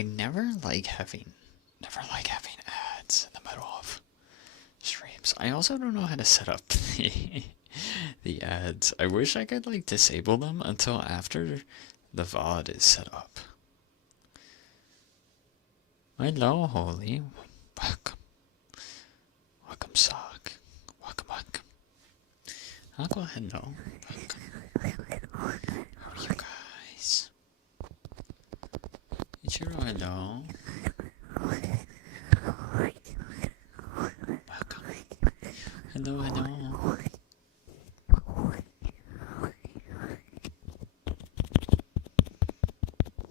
I never like having ads in the middle of streams. I also don't know how to set up the ads. I wish I could like disable them until after the VOD is set up. Hello, Holy. Welcome. Welcome, Sock. Welcome, welcome. Aqua, hello. Welcome. How are you guys? Ichiro, hello. Welcome. Hello, hello.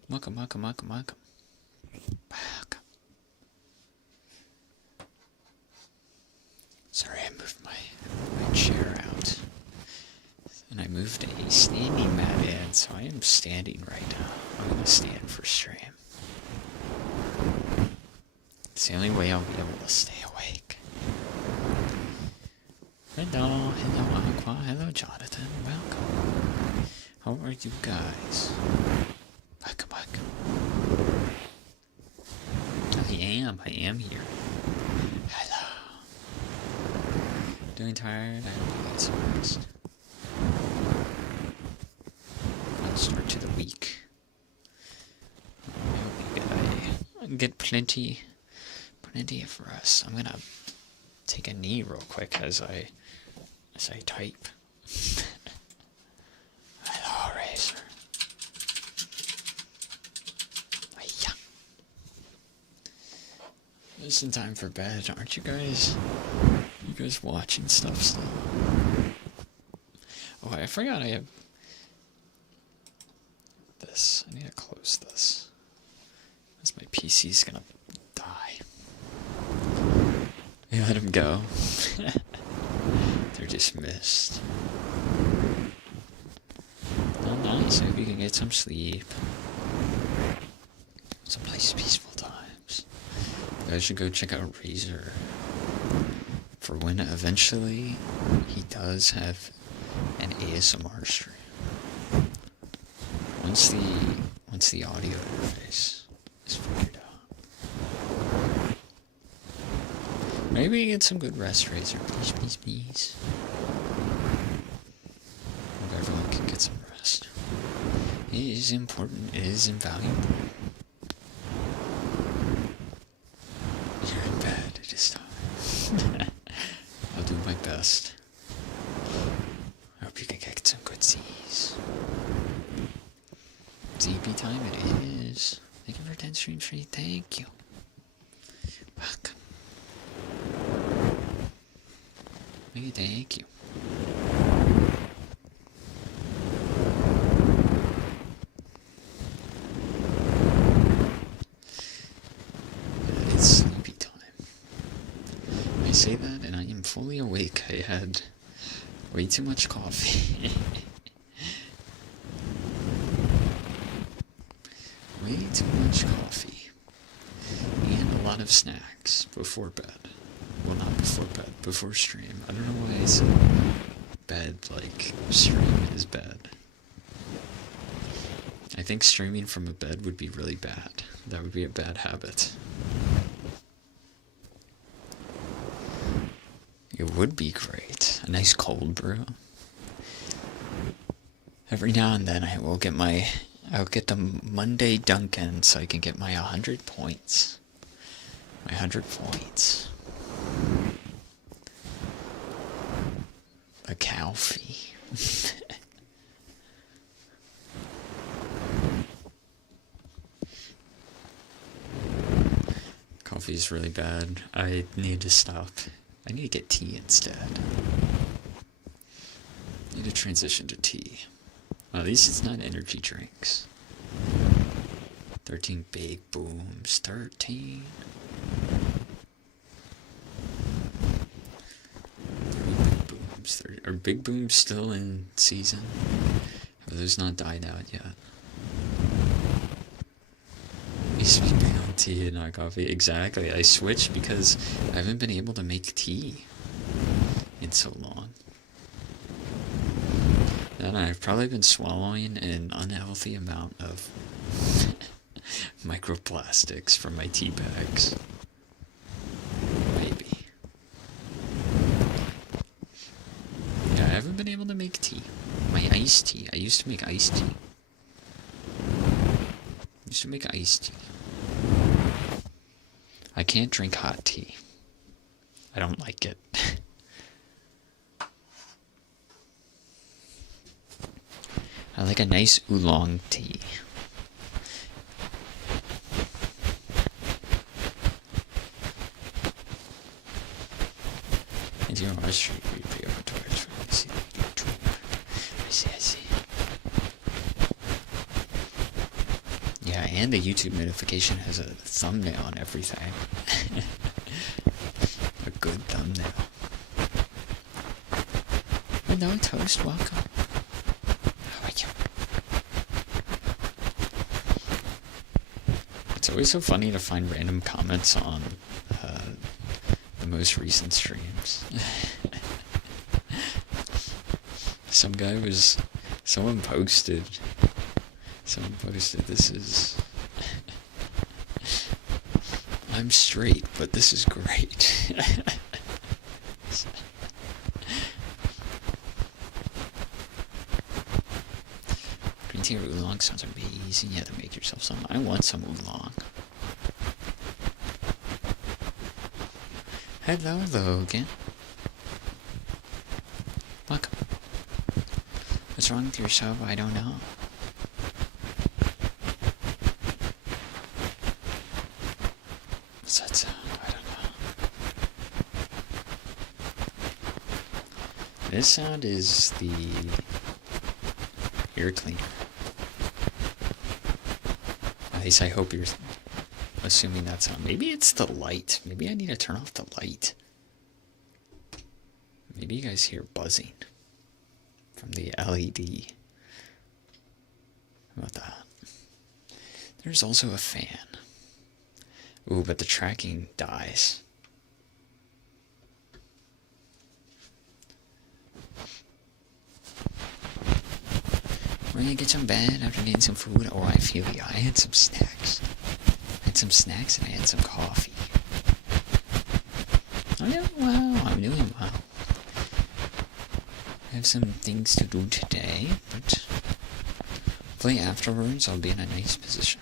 Welcome, welcome, welcome, welcome. Welcome. Sorry, I moved my chair out. And I moved a standing mat in, so I am standing right now. I'm gonna stand for stream. It's the only way I'll be able to stay awake. Hello, hello Aqua, hello Jonathan, welcome. How are you guys? Welcome, welcome. I am here. Hello. Doing tired? I hope you get some rest. I'll start to the week. I hope you get plenty of rest. I'm gonna take a knee real quick as I type. Hello, Razor. Hiya. It's in time for bed, aren't you guys? You guys watching stuff still? Oh, I forgot I have this. I need to close this. Because my PC's gonna die. I let him go. They're dismissed. Oh, nice. I hope you can get some sleep. Some nice peaceful times. You guys should go check out Razor. For when eventually he does have an ASMR stream. Once the audio interface is figured out. Maybe get some good rest, Razor. Please, please, please. Hope everyone can get some rest. It is important. It is invaluable. You're in bed. It is time. I'll do my best. I hope you can get some good Z's. ZB time it is. Thank you for 10 stream free. Thank you. Welcome. Thank you. It's sleepy time. I say that and I am fully awake. I had way too much coffee. Way too much coffee. And a lot of snacks before bed. Well, not before bed, before stream. I don't know why I said bed like stream is bed. I think streaming from a bed would be really bad. That would be a bad habit. It would be great. A nice cold brew. Every now and then I'll get the Monday Dunkin' so I can get my 100 points. My 100 points. A coffee. Coffee is really bad. I need to stop. I need to get tea instead. I need to transition to tea. Well, at least it's not energy drinks. 13 big booms. 13. Are big booms still in season? Have those not died out yet? I used to be big on tea and not coffee. Exactly. I switched because I haven't been able to make tea in so long. And I've probably been swallowing an unhealthy amount of Microplastics from my tea bags. Maybe. Yeah, I haven't been able to make tea. My iced tea. I used to make iced tea. I can't drink hot tea. I don't like it. I like a nice oolong tea. And you know, I see I see. Yeah, and the YouTube notification has a thumbnail and everything. A good thumbnail. Hello, Toast, welcome. How are you? It's always so funny to find random comments on the most recent streams. Someone posted, this is, I'm straight, but this is great. Green tea or oolong sounds amazing. You have to make yourself some. I want some oolong. Hello, Logan. Welcome. What's wrong with your sub? I don't know. What's that sound? I don't know. This sound is the ear cleaner. At least I hope you're assuming that sound. Maybe it's the light. Maybe I need to turn off the light. Maybe you guys hear buzzing from the LED. How about that? There's also a fan. Ooh, but the tracking dies. We're gonna get some bed after getting some food. Oh, I feel you. I had some snacks. And I had some coffee. Oh yeah, wow, I'm doing well. I have some things to do today, but hopefully afterwards I'll be in a nice position.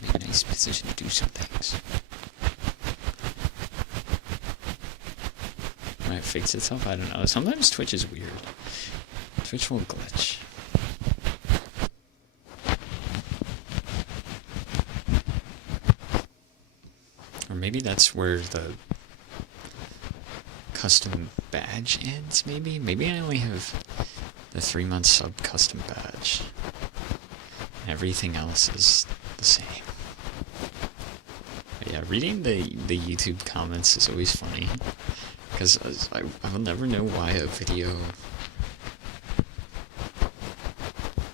Be in a nice position to do some things. Might fix itself, I don't know. Sometimes Twitch is weird. Twitch will glitch. Or maybe that's where the custom badge ends, maybe? Maybe I only have the 3-month sub custom badge. And everything else is the same. But yeah, reading the YouTube comments is always funny. Because I will never know why a video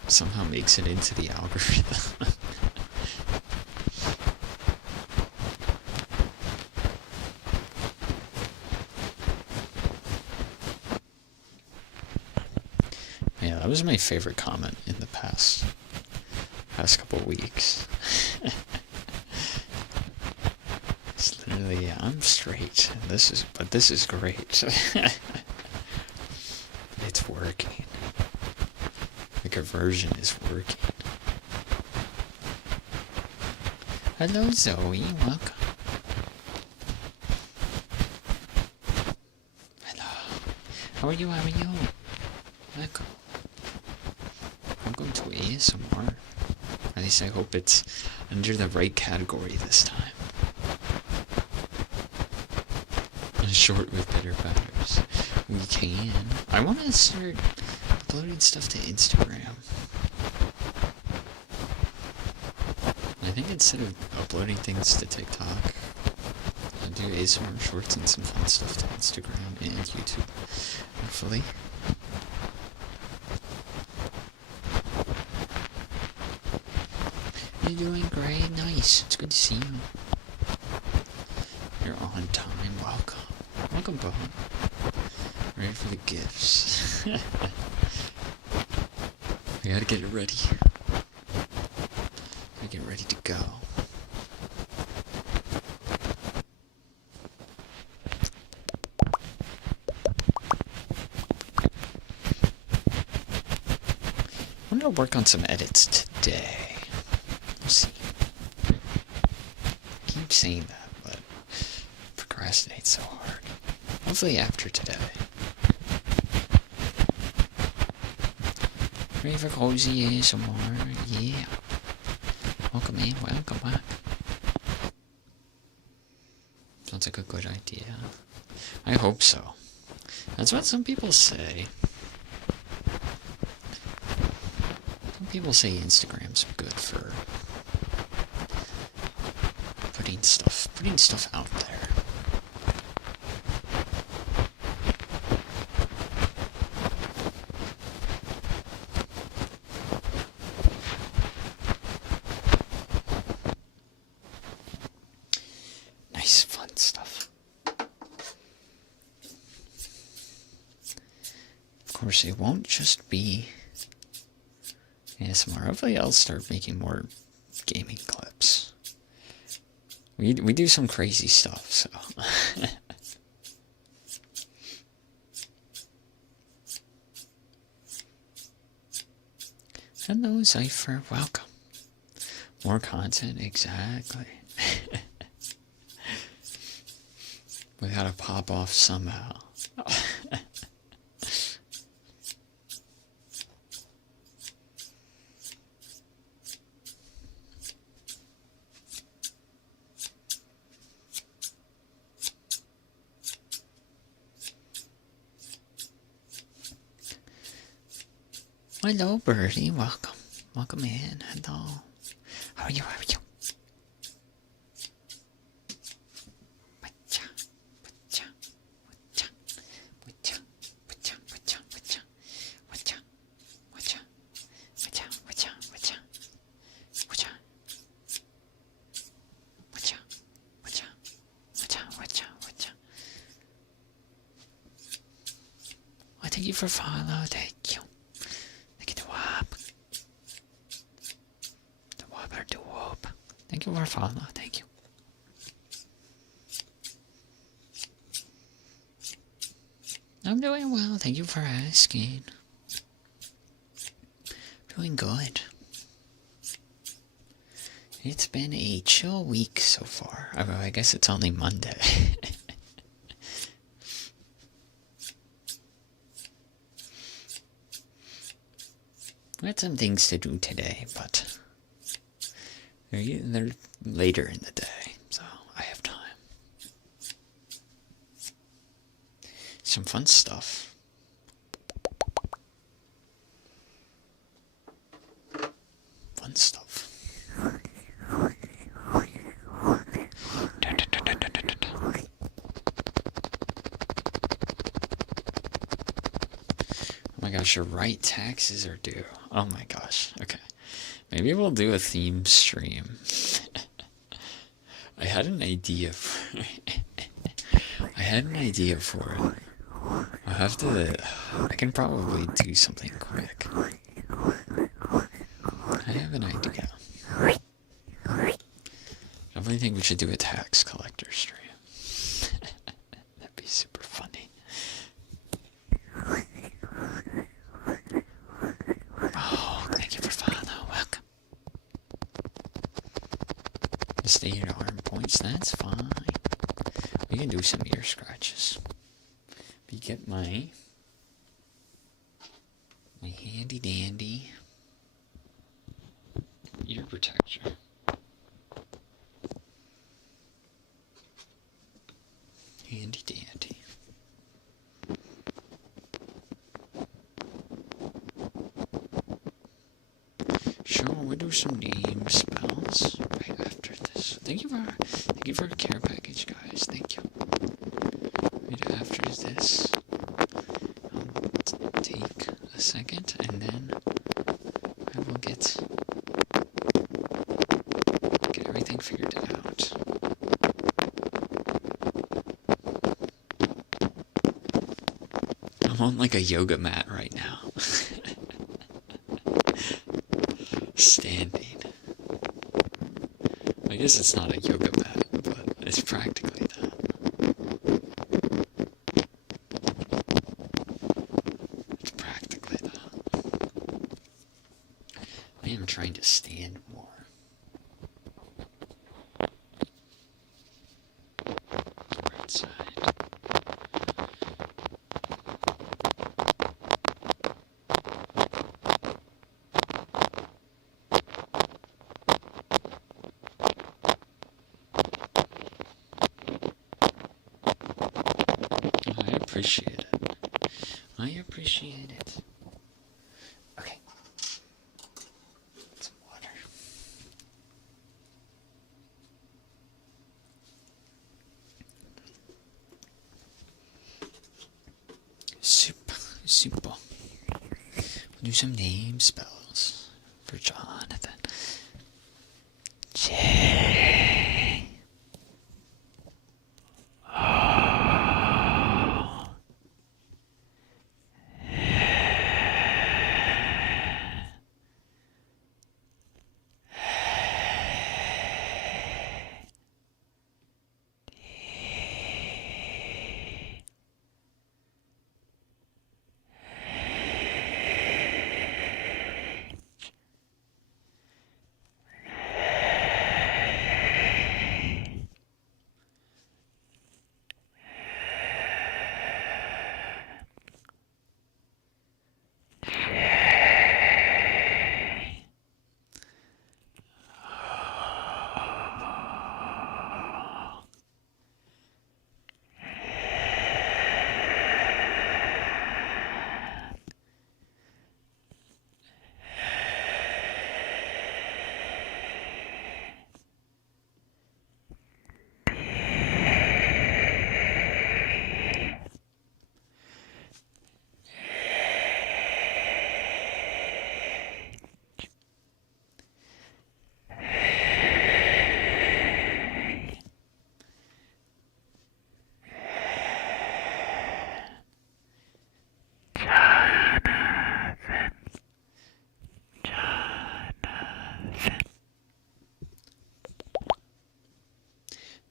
somehow makes it into the algorithm. Yeah, that was my favorite comment in the past couple weeks. It's literally, yeah, I'm straight. But this is great. It's working. The conversion is working. Hello, Zoe. Welcome. Hello. How are you? Welcome. Welcome to ASMR. At least I hope it's under the right category this time. Short with better batters. We can. I want to start uploading stuff to Instagram. I think instead of uploading things to TikTok, I'll do ASMR shorts and some fun stuff to Instagram and YouTube. Hopefully. You're doing great. Nice. It's good to see you. You're on time. Welcome. Welcome, Bob. Ready for the gifts. I gotta get it ready. get ready to go. I'm gonna work on some edits today. We'll see. I keep saying that, but procrastinate so hard. Hopefully after today. Ready for cozy ASMR? Yeah. Welcome in, welcome back. Sounds like a good idea. I hope so. That's what some people say. Some people say Instagram's good for putting stuff out there. Nice, fun stuff. Of course, it won't just be ASMR. Hopefully I'll start making more gaming clips. We do some crazy stuff, so. Hello, Cypher. Welcome. More content, exactly. We gotta pop off somehow. Hello, Birdie. Welcome. Welcome in. Hello. How are you? How are you? Thank you for follow. Thank you. Thank you to Wop. The Wop or the Wop. Thank you for follow. Thank you. I'm doing well. Thank you for asking. Doing good. It's been a chill week so far. I guess it's only Monday. We had some things to do today, but they're later in the day, so I have time. Some fun stuff. Fun stuff. Oh my gosh, you're right, taxes are due. Oh my gosh, okay. Maybe we'll do a theme stream. I had an idea for it. I'll have to, I can probably do something quick. I have an idea. I definitely think we should do a tax collector stream. That'd be super funny. Oh, thank you for following. Welcome. Stay at arm points, that's fine. We can do some ear scratches. You get my handy dandy ear protector. Handy dandy. Sure, we'll do some name spells right after this. Thank you for the care package, guys. Thank you. Right after this, I'll take a second and then I will get everything figured out. I'm on like a yoga mat right now. Standing. I guess it's not a yoga mat, but it's practically that. It's practically that. I am trying to stand more. Right side. I appreciate it. I appreciate it. Okay. Some water. Super. We'll do some name spells for Jonathan. J.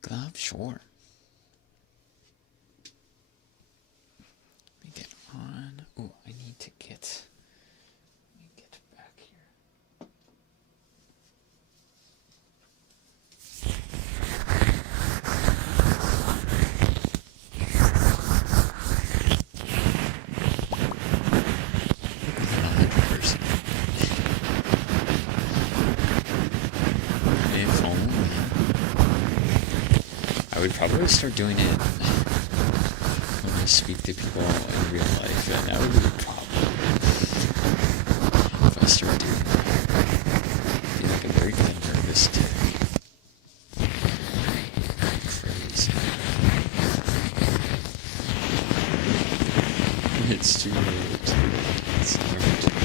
Glove, sure. Let me get on. Oh, I need to get. Let me get back here. If only. I would probably start doing it when I speak to people in real life, and that would be a problem if I start doing that. It'd be like a very kind of nervous tick. Crazy. It's too late. It's never too late.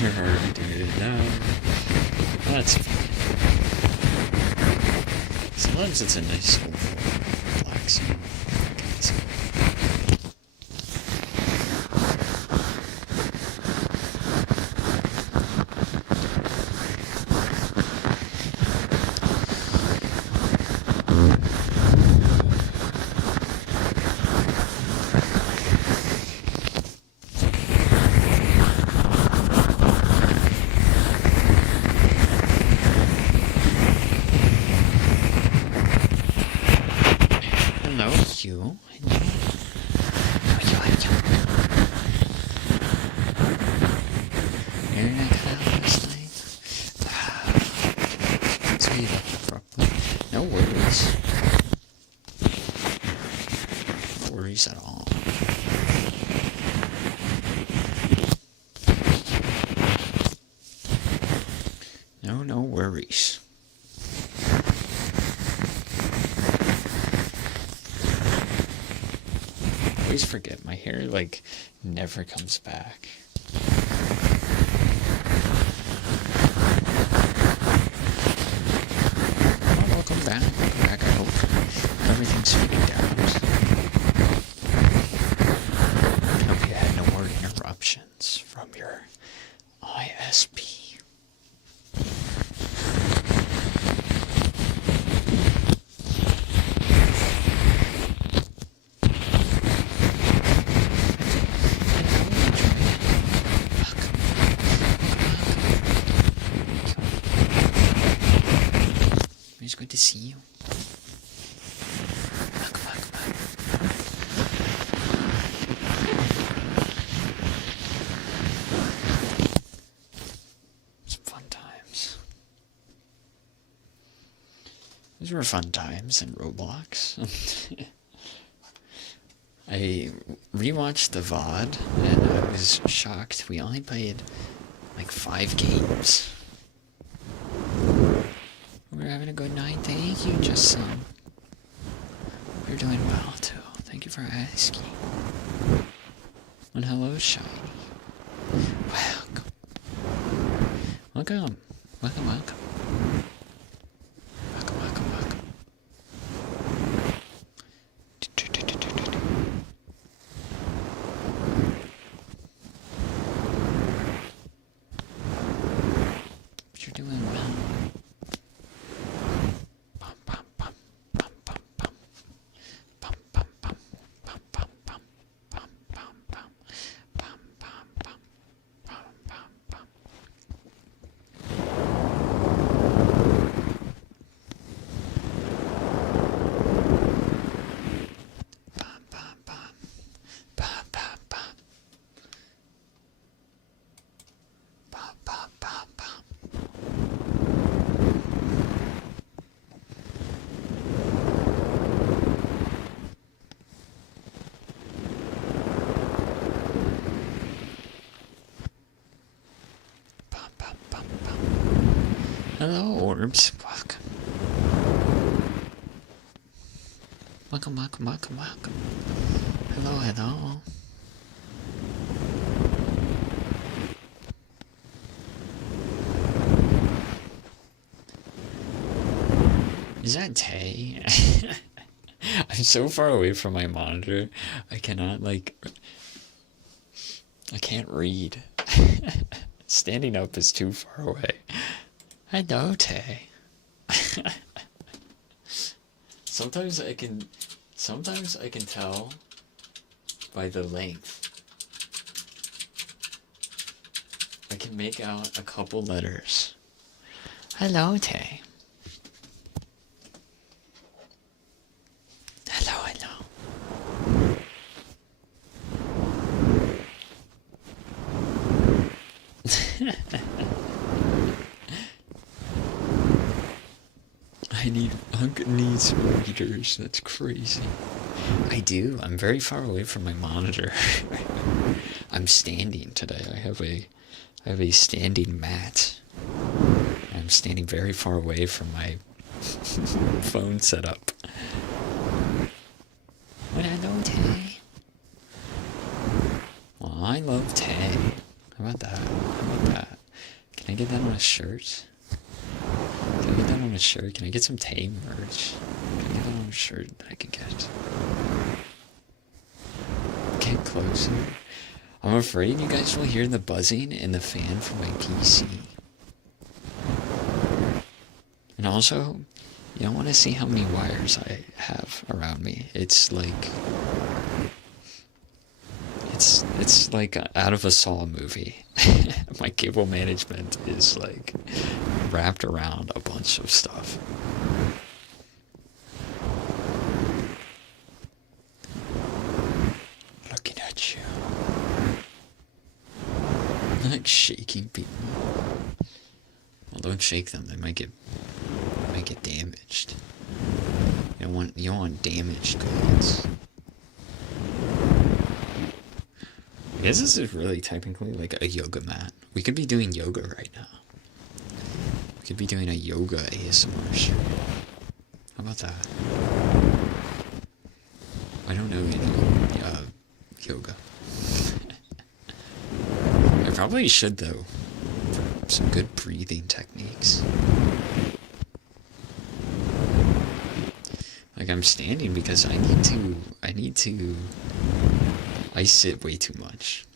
You're already doing it now. That's fine. Sometimes it's a nice school for relaxing. Hello, you. Internet file last night. So you left abruptly. No worries. No worries at all. No worries. I always forget, my hair like never comes back. Well, welcome back. I hope everything's figured out. Those were fun times in Roblox. I rewatched the VOD and I was shocked. We only played like 5 games. We're having a good night. Thank you, just some. We're doing well too. Thank you for asking. And hello, Shiny. Welcome. Welcome. Welcome, welcome. Welcome, welcome, welcome. You're doing well. Bum, bum, bum, bum, bum, bum. Bum, bum, bum, bum, bum, bum. Bum, bum, bum. Bum, bum, bum. Bum, bum, bum. Bum, bum, bum. Bum, bum, bum. Bum, bum, bum, bum. Bum, bum, bum, bum. Hello, orbs. Welcome. Welcome, welcome, welcome, welcome. Hello, hello. Is that Tay? I'm so far away from my monitor. I cannot, like... I can't read. Standing up is too far away. Hello, Tay. Sometimes I can tell by the length. I can make out a couple letters. Hello, Tay. Hello, hello. Hunk needs readers. That's crazy. I do. I'm very far away from my monitor. I'm standing today. I have a standing mat. I'm standing very far away from my phone setup. But I know Tay. Well, I love Tay. How about that? How about that? Can I get that on a shirt? Can I get that on a shirt? Can I get some Tay merch? Can I get that on a shirt that I can get? Get closer. I'm afraid you guys will hear the buzzing in the fan from my PC. And also, you don't want to see how many wires I have around me. It's like... It's like out of a Saw movie. My cable management is like wrapped around a bunch of stuff. Looking at you. Like shaking people. Well, don't shake them. They might get damaged. You don't want damaged goods. I guess this is really technically like a yoga mat. We could be doing yoga right now. We could be doing a yoga ASMR stream. How about that? I don't know any yoga. I probably should though. For some good breathing techniques. Like I'm standing because I need to I sit way too much.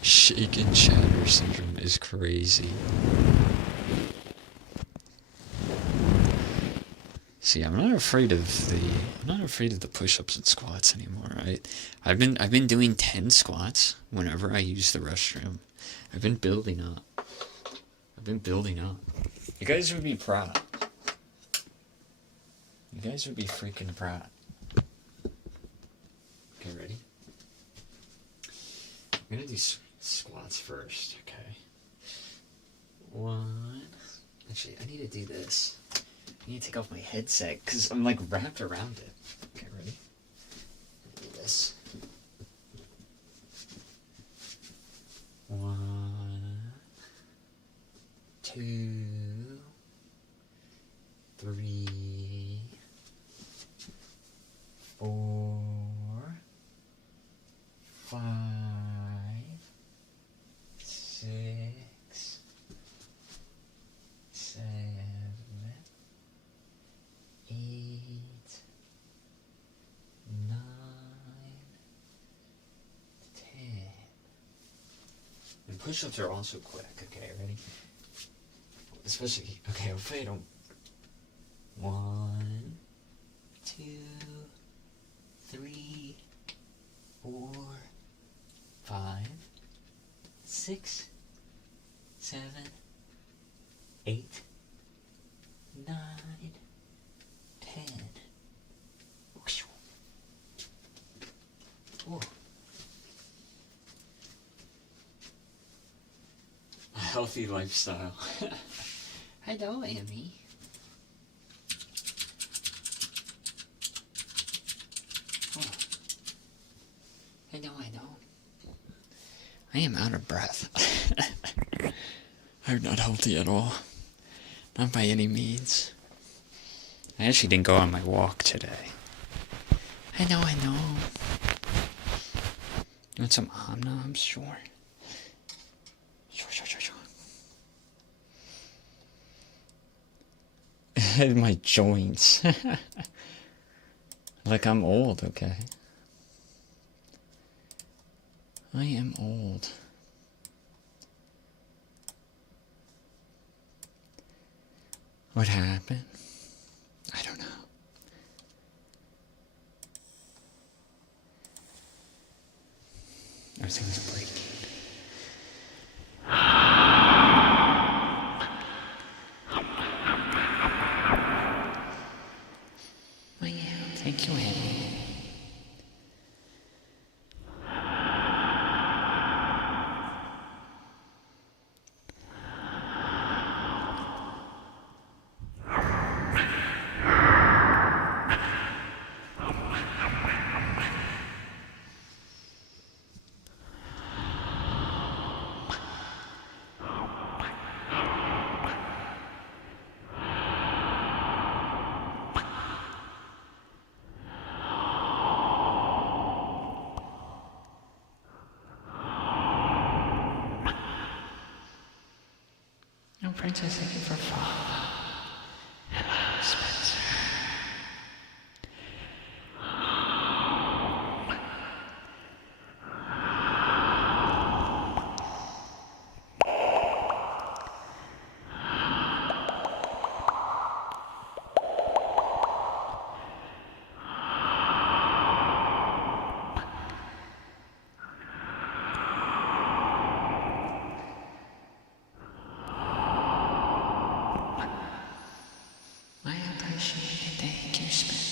Shake and shatter syndrome is crazy. See, I'm not afraid of the push-ups and squats anymore, right? I've been doing 10 squats whenever I use the restroom. I've been building up. You guys would be proud. You guys would be freaking proud. Okay, ready? I'm gonna do squats first, okay? 1, Actually, I need to do this. I need to take off my headset because I'm like wrapped around it. Okay, ready? Do this. 1, 2, 3, 4, 5, 6, 7, 8, 9, 10. And push-ups are also quick. Okay, ready? Especially, okay, hopefully I don't. 1, 2, 3, 4, 5, 6, 7, 8, 9, 10. Whoa. A healthy lifestyle. Hello, Amy. Oh. I know. I am out of breath. I'm not healthy at all. Not by any means. I actually didn't go on my walk today. I know. You want some om-noms? Sure. My joints. Like I'm old, okay? I am old. What happened? I don't know. Everything's breaking. Oh yeah, thank you, Annie. No, Princess, thank you for follow. Hello, Spencer. I appreciate it. Thank you, Spencer.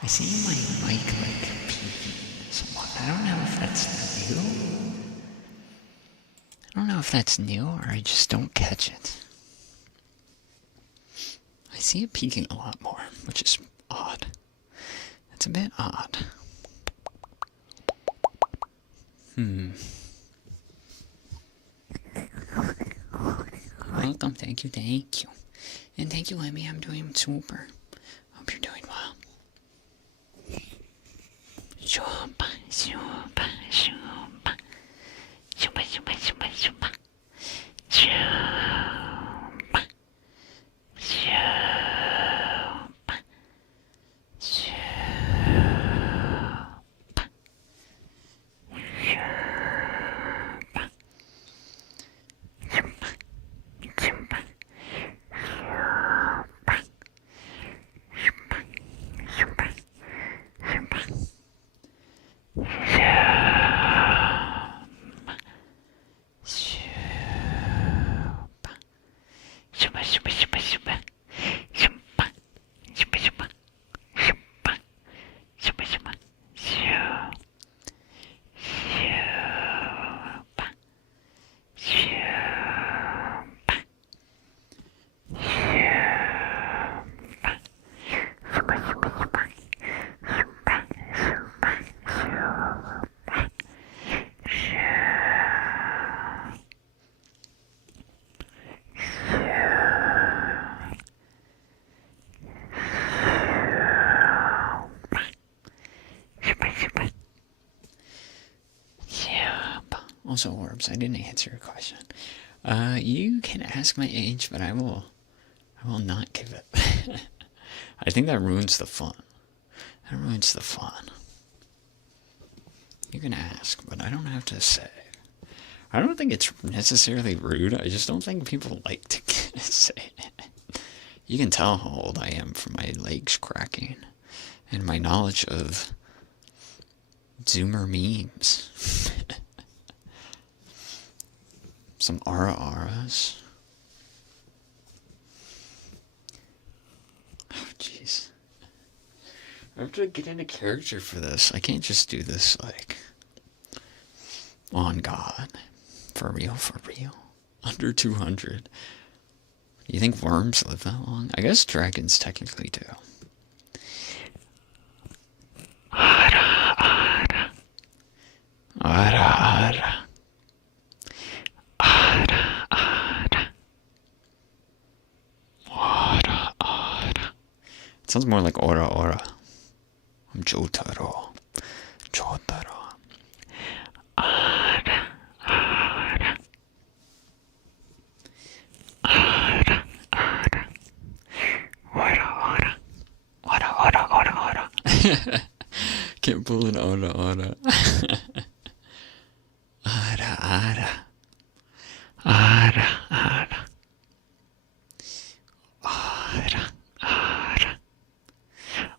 I see my mic like peaking somewhat. I don't know if that's new. I don't know if that's new or I just don't catch it. I see it peaking a lot more, which is odd. It's a bit odd. Welcome, thank you. And thank you, Emmy, I'm doing super. Hope you're doing well. Super. also orbs. I didn't answer your question. You can ask my age, but I will not give it. I think that ruins the fun. That ruins the fun. You can ask, but I don't have to say. I don't think it's necessarily rude. I just don't think people like to say it. You can tell how old I am from my legs cracking and my knowledge of Zoomer memes. Some ara-aras. Oh, jeez. I have to get into character for this. I can't just do this, like, on God. For real, for real. Under 200. You think worms live that long? I guess dragons technically do. Ara, ara. Ara, ara. Ara, ara. Ara, ara. It sounds more like ora, ora. I'm Jotaro. Jotaro. Ara, ara. Ara, ara. Ora, ora. Ora, ora, ora, ora. Can't pull an ora, ora. Ara, ara. Ara, ara. Ara, ara.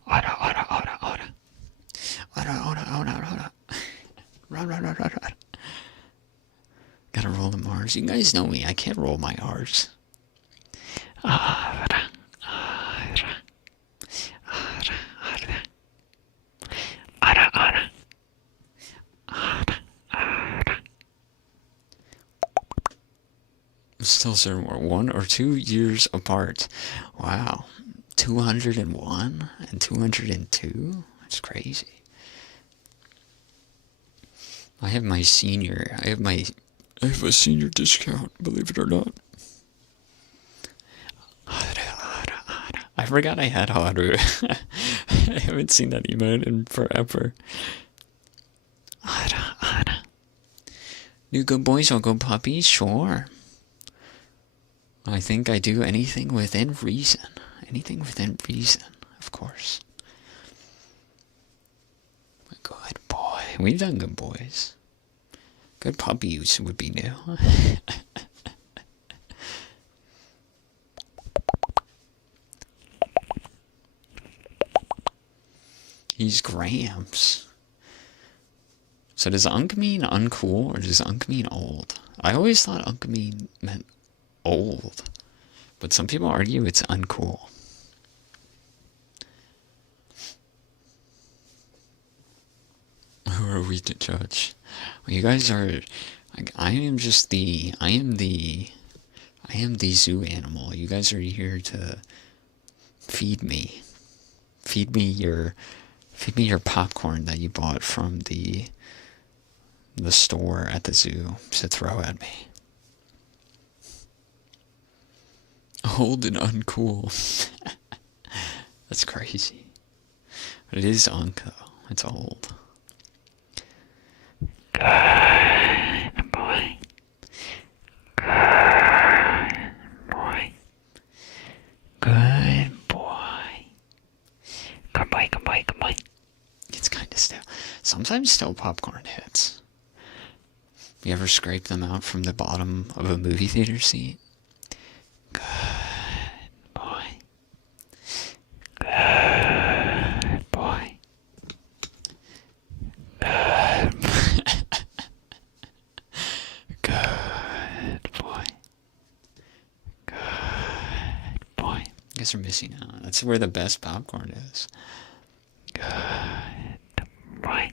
Ora, ora, ora, ora. Ora, ora, ora, ora. Run, run, run, run, run. Gotta roll the R's. You guys know me. I can't roll my R's. Ara, ara. Ara, ara. Ara, ara. Ara, ara. Still certain we're 1 or 2 years apart. Wow. 201 and 202? That's crazy. I have a senior discount, believe it or not. I forgot I had Haru. I haven't seen that emote in forever. Do good boys or good puppies? Sure. I think I do anything within reason. Anything within reason, of course. Good boy. We've done good boys. Good puppies would be new. He's Gramps. So does unk mean uncool or does unk mean old? I always thought unk meant old. But some people argue it's uncool. Who are we to judge? Well, you guys are. Like, I am the zoo animal. You guys are here to feed me. Feed me your popcorn that you bought from the store at the zoo to throw at me. Old and uncool. That's crazy. But it is unk though. It's old. Good boy. Good boy. Good boy. Good boy, good boy, good boy. It's kind of stale. Sometimes stale popcorn hits. You ever scrape them out from the bottom of a movie theater seat? Good boy. Good boy. Good. Good boy. Good boy. You guys are missing out. That's where the best popcorn is. Good boy.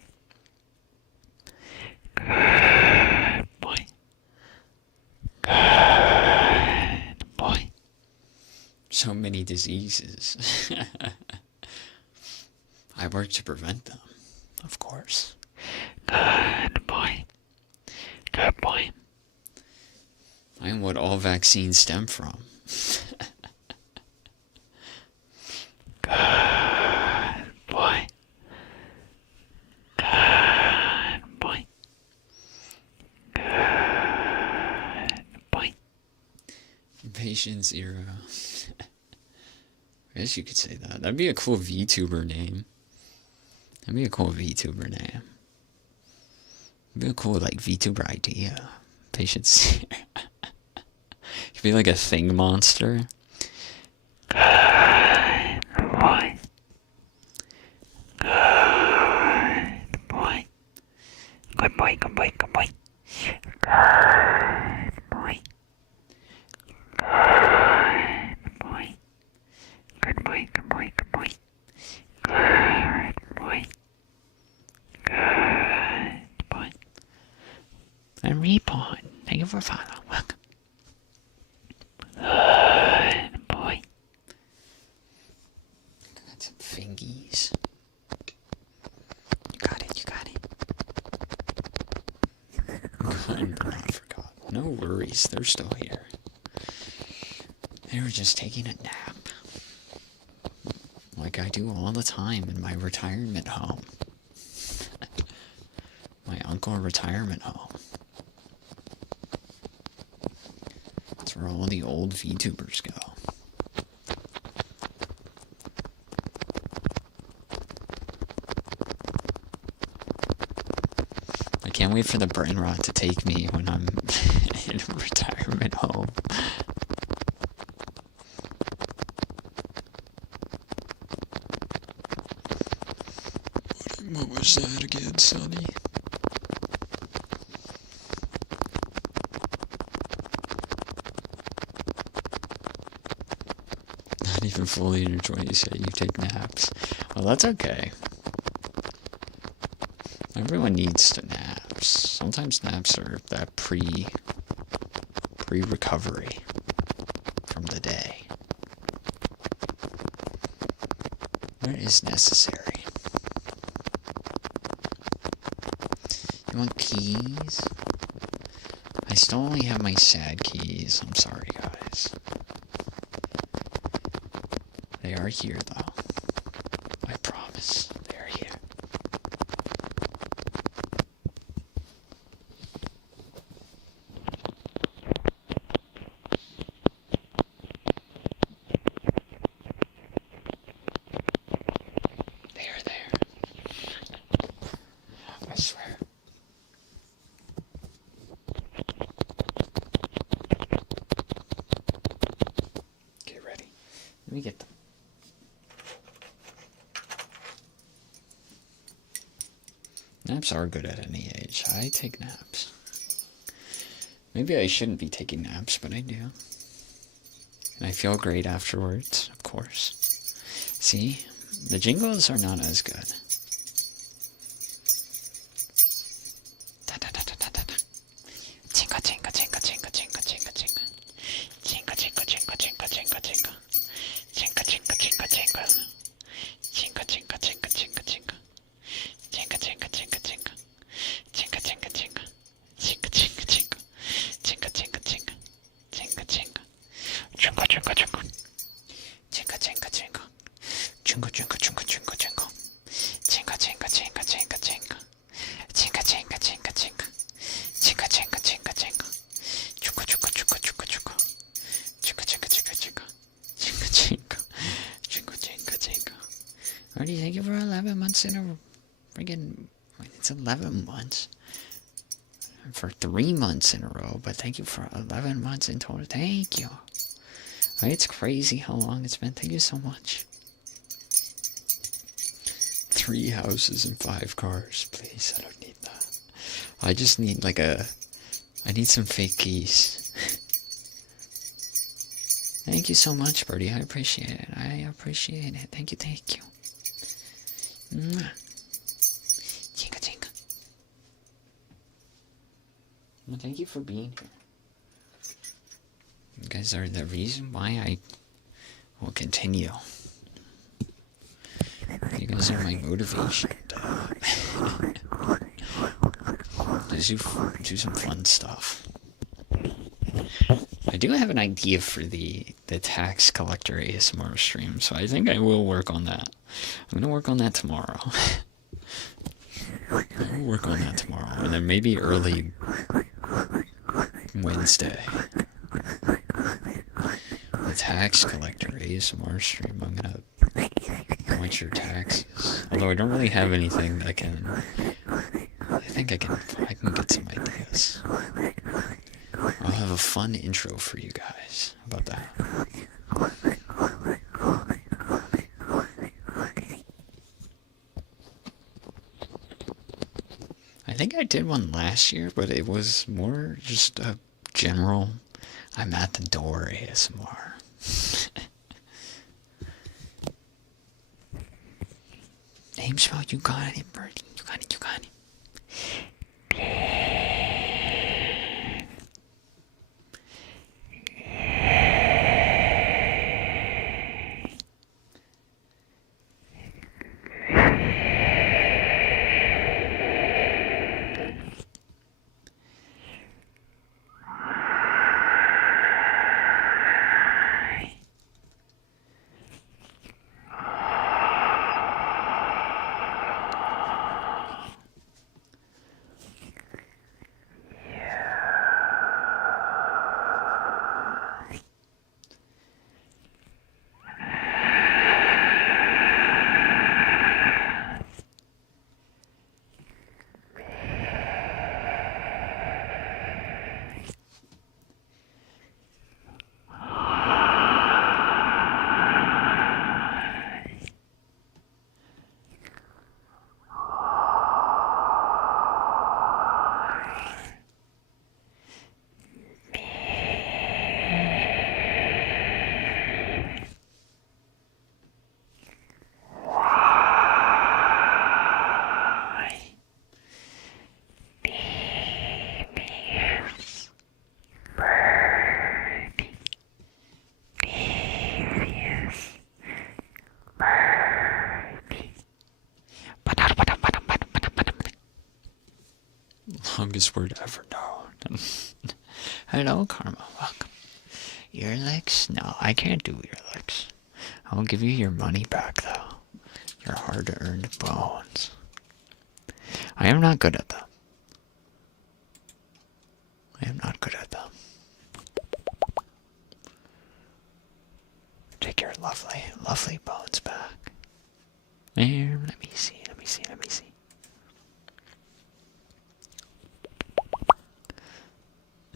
Good boy. Good boy. So many diseases. I work to prevent them, of course. Good boy. Good boy. I am what all vaccines stem from. Good boy. Good boy. Good Patient Zero. I guess you could say that. That'd be a cool VTuber name. That'd be a cool VTuber name. It'd be a cool, like, VTuber idea. Patient Zero. Could be like a thing monster. Good boy. Good boy. Good boy, good boy, good boy. Good boy. Good boy. Good boy, good boy, good boy. Good boy. Good boy. I'm Reborn. Thank you for following. Welcome. Good boy. Got some fingies. You got it, you got it. I forgot. No worries, they're still here. They were just taking a nap. Like I do all the time in my retirement home. My uncle retirement home. That's where all the old VTubers go. I can't wait for the brain rot to take me when I'm in a retirement home. What was that again, Sonny? Not even fully enjoy you say you take naps. Well, that's okay. Everyone needs to naps. Sometimes naps are that pre-recovery from the day. It is necessary. You want keys? I still only have my sad keys. I'm sorry, guys. They are here, though. I promise. They are here. They are there. I swear. Get ready. Let me get them. Naps are good at any age. I take naps. Maybe I shouldn't be taking naps, but I do. And I feel great afterwards, of course. See? The jingles are not as good. Jingle, jingle, jingle, jingle, jingle, jingle, jingle. Jingle, jingle, jingle, jingle, jingle, jingle. Jingle, jingle, jingle, jingle. Jingle, jingle, jingle, jingle, jingle. Jingle, jingle, jingle, jingle. Jingle, jingle, jingle. Jingle, jingle, jingle. Jingle, jingle, jingle. Jingle, jingle. Jingle, jingle, jingle. Jingle, jingle, jingle. Jingle, jingle, jingle, jingle, jingle. Jingle, jingle, jingle, jingle, jingle. Jingle, jingle, jingle, jingle. Jingle, jingle, jingle, jingle. Jingle, jingle, jingle, jingle, jingle. Jingle, jingle, jingle, jingle. Jingle, jingle. Jingle, jingle, jingle. Already, thank you for 11 months in a friggin'... It's 11 months. For 3 months in a row, but thank you for 11 months in total. Thank you. It's crazy how long it's been. Thank you so much. 3 houses and 5 cars. Please, I don't need that. I just need like I need some fake keys. Thank you so much, Birdie. I appreciate it. I appreciate it. Thank you, thank you. Mwah. Jingle, jingle. Well, thank you for being here. You guys are the reason why I will continue. You guys are my motivation to do some fun stuff. I do have an idea for the tax collector ASMR stream, so I think I will work on that. I'm gonna work on that tomorrow. I'll work on that tomorrow, and then maybe early Wednesday. tax collector ASMR stream. I'm gonna collect your taxes. Although I don't really have anything that can. I think I can get some ideas. I'll have a fun intro for you guys. How about that? I think I did one last year, but it was more just a general I'm at the door ASMR. Name spell, you got it, Birdie. You got it, you got it. Longest word ever known. Hello, Karma. Welcome. Your legs? No, I can't do your legs. I'll give you your money back, though. Your hard-earned bones. I am not good at them. I am not good at them. Take your lovely, lovely bones back. Here, let me see, let me see, let me see.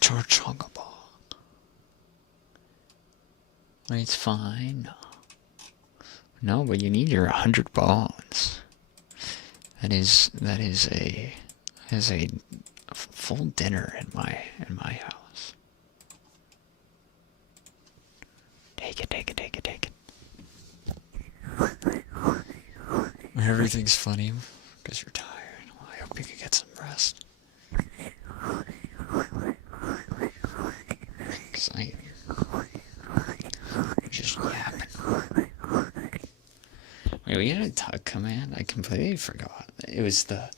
Chorchogabog. It's fine. No, but you need your 100 bones. That is a full dinner in my house. Take it, take it, take it, take it. Everything's funny because you're tired. Well, I hope you can get some rest. I just yapping. Wait, we had a tug command? I completely forgot. It was the...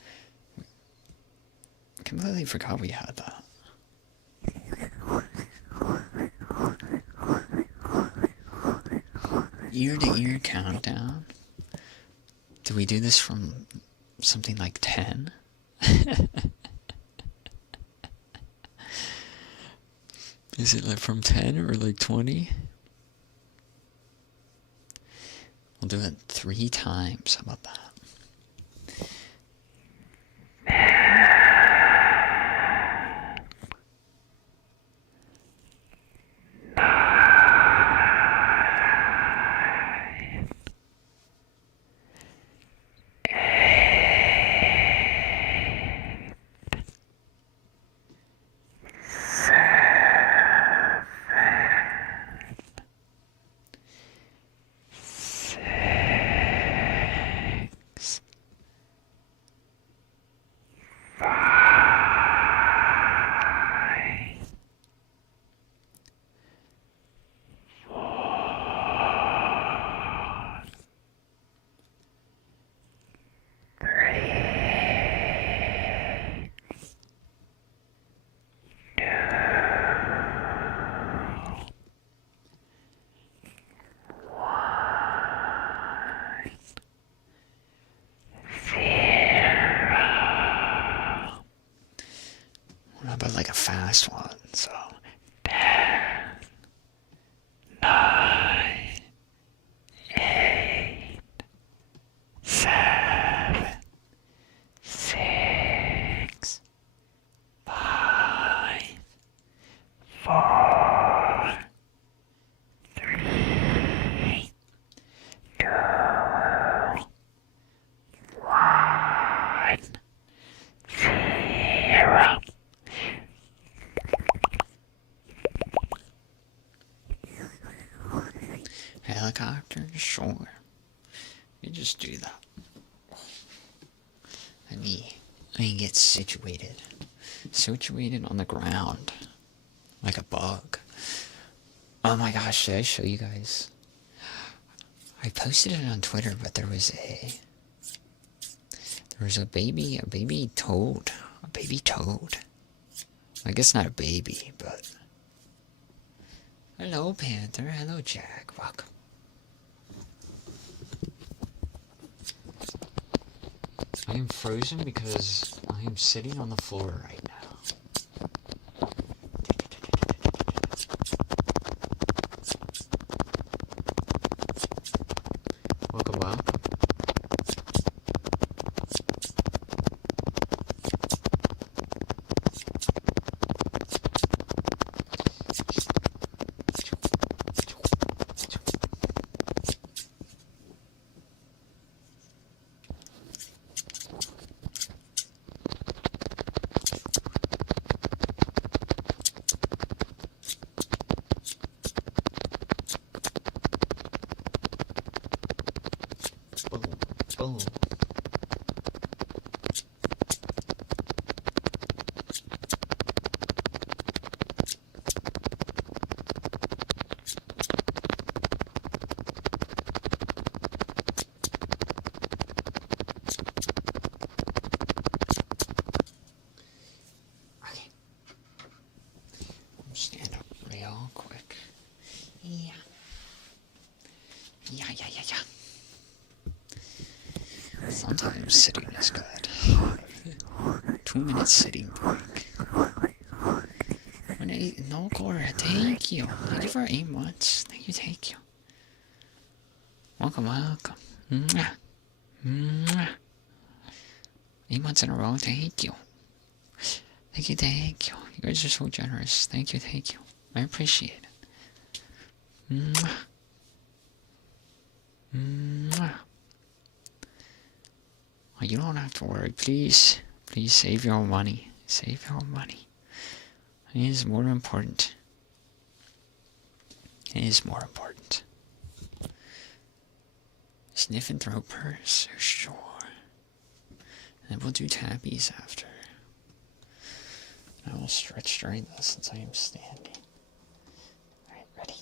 I completely forgot we had that. Ear-to-ear countdown? Do we do this from something like 10? Is it like from 10 or like 20? We'll do it 3 times. How about that? But like a fast one, so 10, 9, Helicopter? Sure. You just do that. Let me get situated. Situated on the ground. Like a bug. Oh my gosh, did I show you guys? I posted it on Twitter, but there was a baby toad. A baby toad. I guess not a baby, but... Hello, Panther. Hello, Jack. Welcome. I am frozen because I am sitting on the floor right now. Welcome, welcome. Boom. Okay. Stand up real quick. Yeah. Yeah. Sometimes sitting is good. 2-minute sitting break. No, Cora, thank you. Thank you for 8 months. Thank you. Welcome. Mwah. 8 months in a row, thank you. Thank you. You guys are so generous. Thank you. I appreciate it. Oh, you don't have to worry, please. Please save your money. It is more important. Sniff and throat purse, sure. And then we'll do tappies after. I will stretch during this since I am standing. Alright, ready?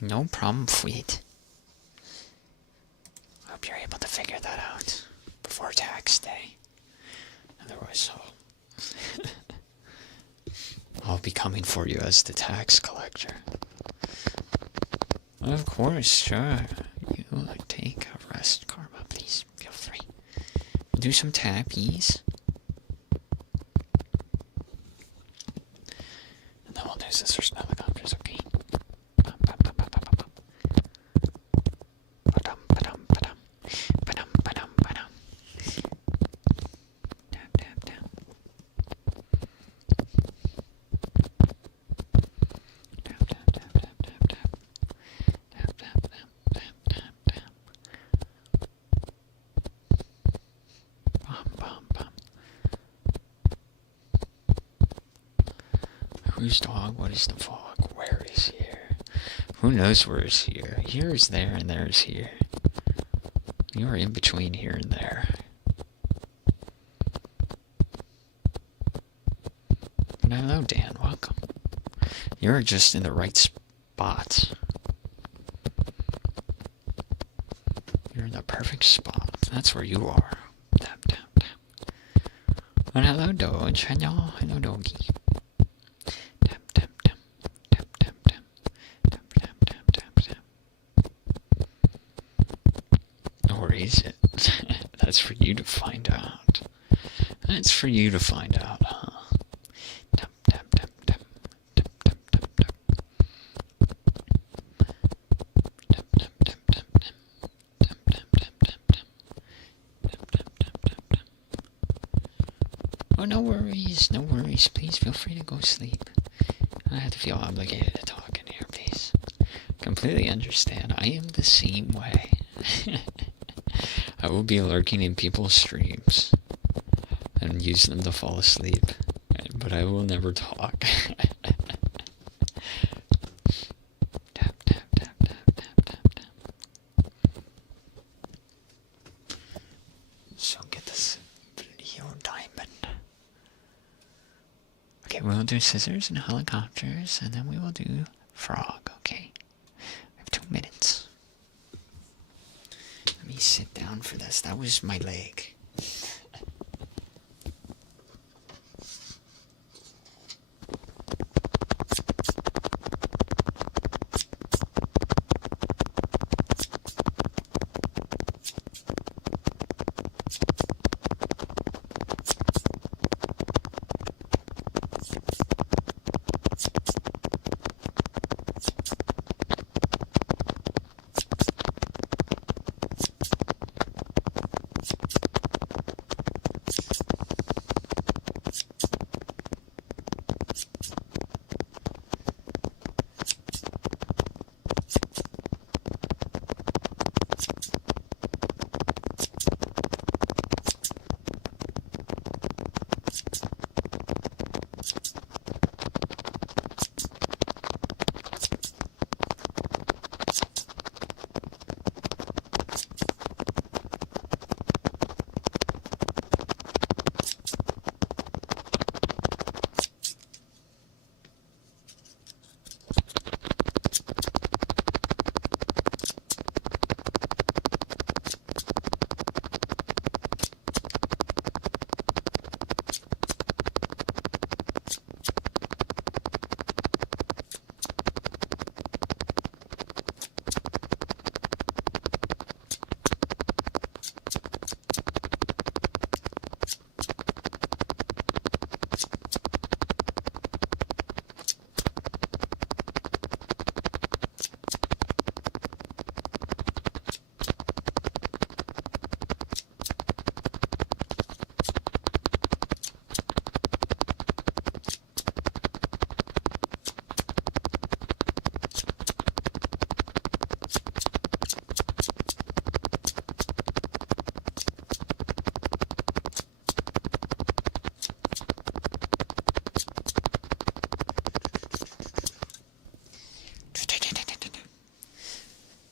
No problem, Fleet. Hope you're able to figure that out before tax day. Otherwise, I'll be coming for you as the tax collector. Of course, sure. You take a rest, Karma, please. Feel free. We'll do some tappies. And then we'll do scissors and helicopters, okay? Whose dog? What is the fog? Where is here? Who knows where is here? Here is there and there is here. You are in between here and there. But hello, Dan. Welcome. You're just in the right spot. You're in the perfect spot. That's where you are. Tap, tap, tap. And hello, Doge. Hello, Doggy. Is it? That's for you to find out. That's for you to find out, huh? Tap, tap, tap, tap. Tap, tap, tap, tap. Tap, tap, tap, tap, tap. Tap, tap, tap, tap, tap. Tap, tap, tap, tap, tap. Oh, no worries. No worries. Please feel free to go sleep. I have to feel obligated to talk in here, please. Completely understand. I am the same way. I will be lurking in people's streams and use them to fall asleep, but I will never talk. Tap, tap, tap, tap, tap, tap, tap. So get this video diamond. Okay, we'll do scissors and helicopters, and then we will do frog, okay? We have 2 minutes. Let me sit down for this. That was my leg.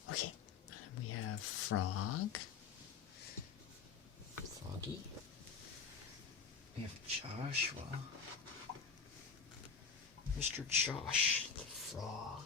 Okay, we have Frog. Froggy. We have Joshua. Mr. Josh the Frog.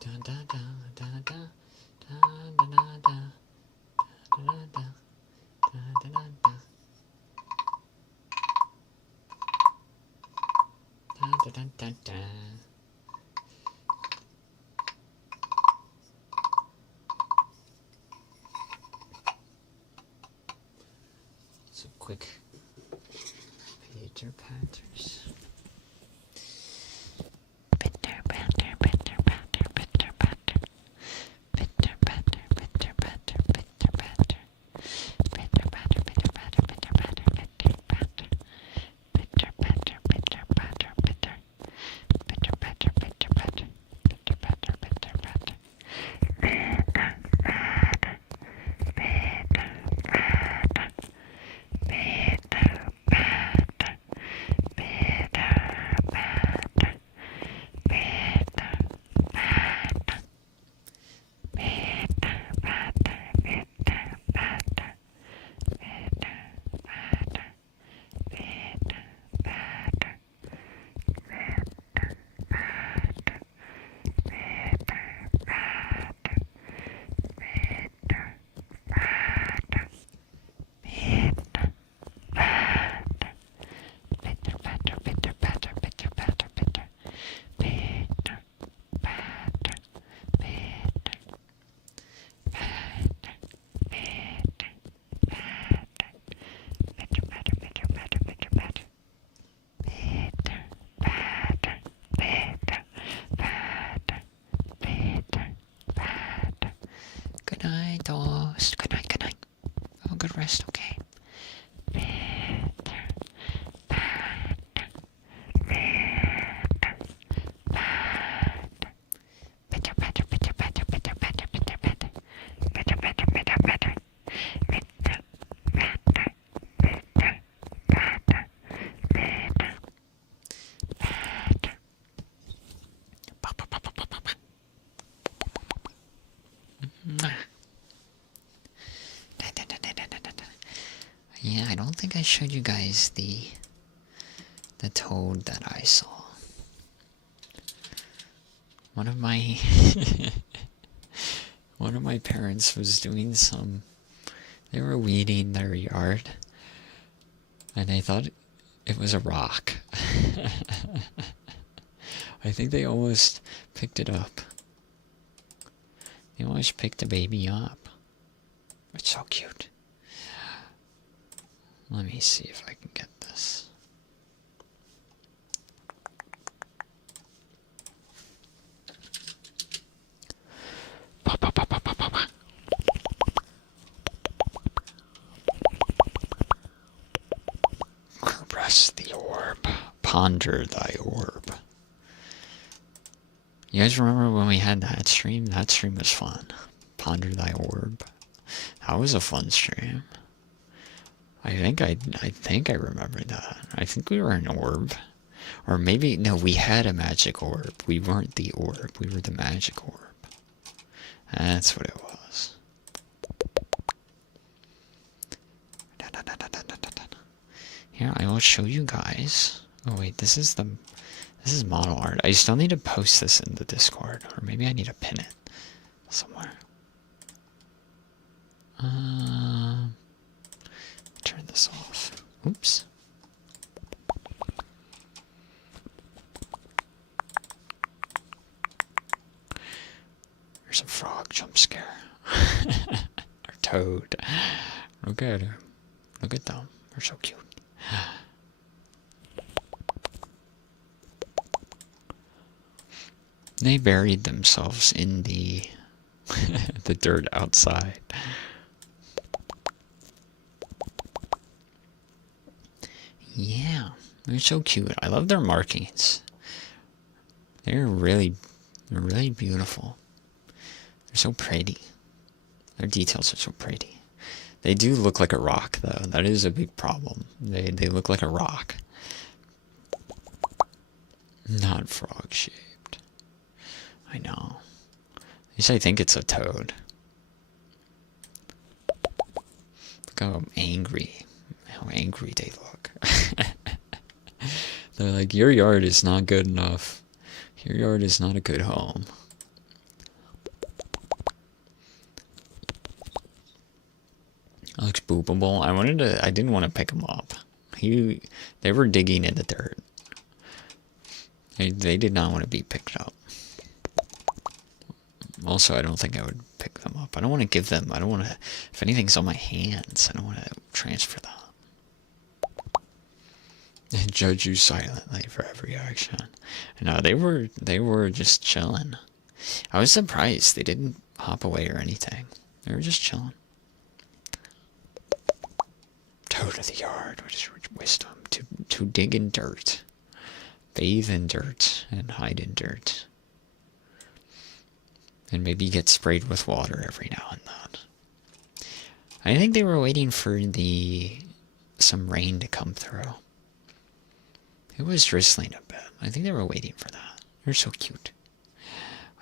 Da da da da da da da da da da da da da da da da da da. Some quick Peter Panthers. Bitter banter, bitter banter, bitter banter. Bitter banter, bitter banter, bitter banter. Bitter banter, bitter banter, bitter banter, bitter banter. Bitter banter, bitter banter, bitter. Bitter banter, bitter banter, bitter banter, bitter banter. Bitter banter, bitter banter. Bitter banter, bitter banter. Good night, Toast. Good night, good night. Oh, good rest, okay? Yeah, I don't think I showed you guys the toad that I saw. One of my one of my parents was doing they were weeding their yard, and they thought it was a rock. I think they almost picked it up. They almost picked the baby up. It's so cute. Let me see if I can get this. Press the orb. Ponder thy orb. You guys remember when we had that stream? That stream was fun. Ponder thy orb. That was a fun stream. I think I remember that. I think we were an orb. Or maybe, no, we had a magic orb. We weren't the orb. We were the magic orb. That's what it was. Here, I will show you guys. Oh wait, this is model art. I still need to post this in the Discord, or maybe I need to pin it somewhere. Turn this off. Oops. There's a frog jump scare. Or toad. Look at him. Look at them. They're so cute. They buried themselves in the the dirt outside. Yeah, they're so cute. I love their markings. They're really beautiful. They're so pretty. Their details are so pretty. They do look like a rock, though. That is a big problem. They look like a rock. Not frog-shaped. I know. At least I think it's a toad. Look how angry they look. They're like, your yard is not good enough. Your yard is not a good home. Looks boopable. I didn't want to pick him up. They were digging in the dirt. They did not want to be picked up. Also, I don't think I would pick them up. I don't want to give them, if anything's on my hands, I don't want to transfer them. And judge you silently for every action. No, they were just chilling. I was surprised they didn't hop away or anything. They were just chilling. Toad of the yard, what is wisdom? To dig in dirt. Bathe in dirt and hide in dirt. And maybe get sprayed with water every now and then. I think they were waiting for some rain to come through. It was drizzling a bit. I think they were waiting for that. They're so cute.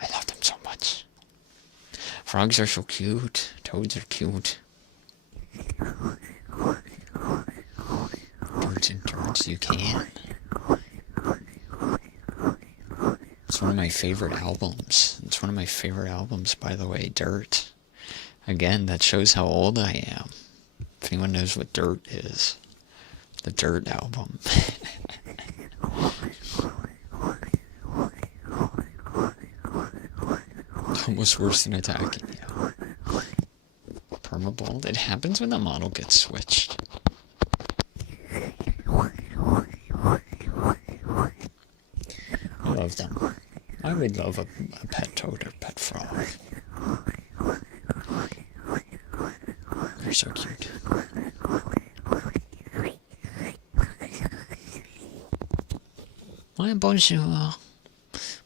I love them so much. Frogs are so cute. Toads are cute. Birds and turds, you can. It's one of my favorite albums. It's one of my favorite albums, by the way, Dirt. Again, that shows how old I am. If anyone knows what Dirt is. The Dirt album. Almost worse than attacking you. Permabold. It happens when the model gets switched. I love them. I would love a pet toad or pet frog. They're so cute. Ouais, bonjour.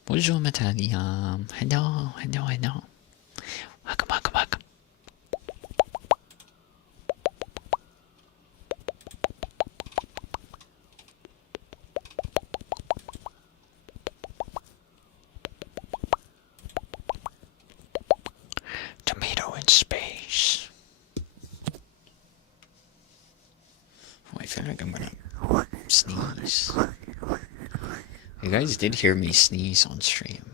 Bonjour, Mataliam. Hello. Welcome. Tomato in space. Oh, I feel like I'm gonna sneeze. You guys did hear me sneeze on stream.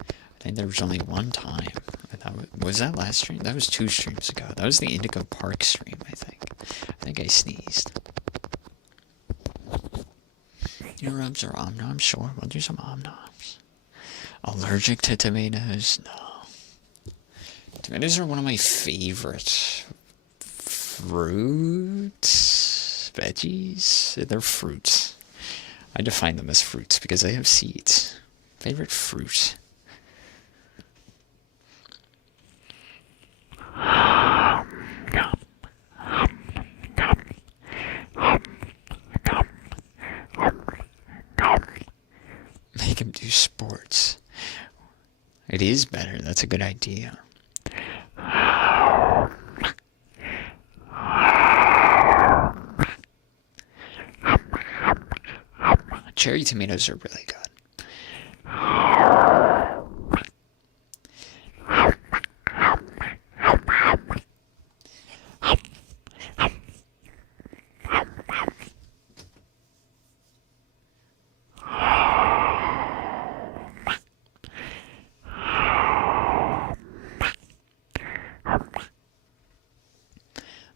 I think there was only one time. Was that last stream? That was 2 streams ago. That was the Indigo Park stream, I think. I think I sneezed. Your rubs are om-noms? Sure, we'll do some om-noms. Allergic to tomatoes? No. Tomatoes are one of my favorite fruits, veggies. They're fruits. I define them as fruits because they have seeds. Favorite fruit. Make him do sports. It is better. That's a good idea. cherry tomatoes are really good.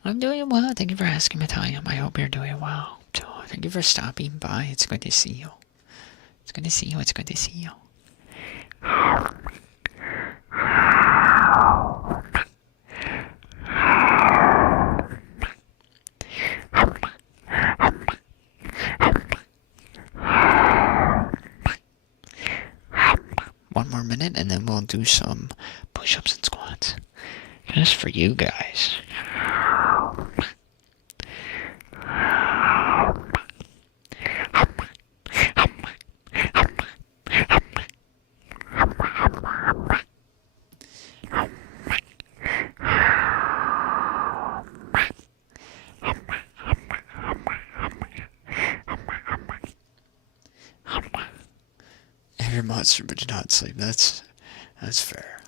I'm doing well. Thank you for asking, Matayam. I hope you're doing well. So, thank you for stopping by. It's good to see you. It's good to see you. It's good to see you. One more minute and then we'll do some push-ups and squats. Just for you guys. Every monster but did not sleep. That's fair.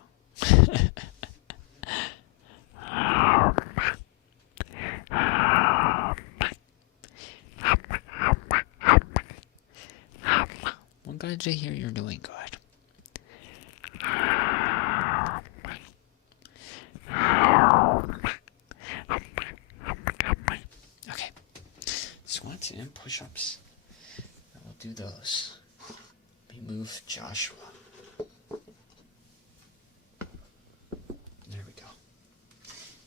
I'm glad to hear you're doing good. Okay. Squats and push-ups. We'll do those. We move Joshua. There we go.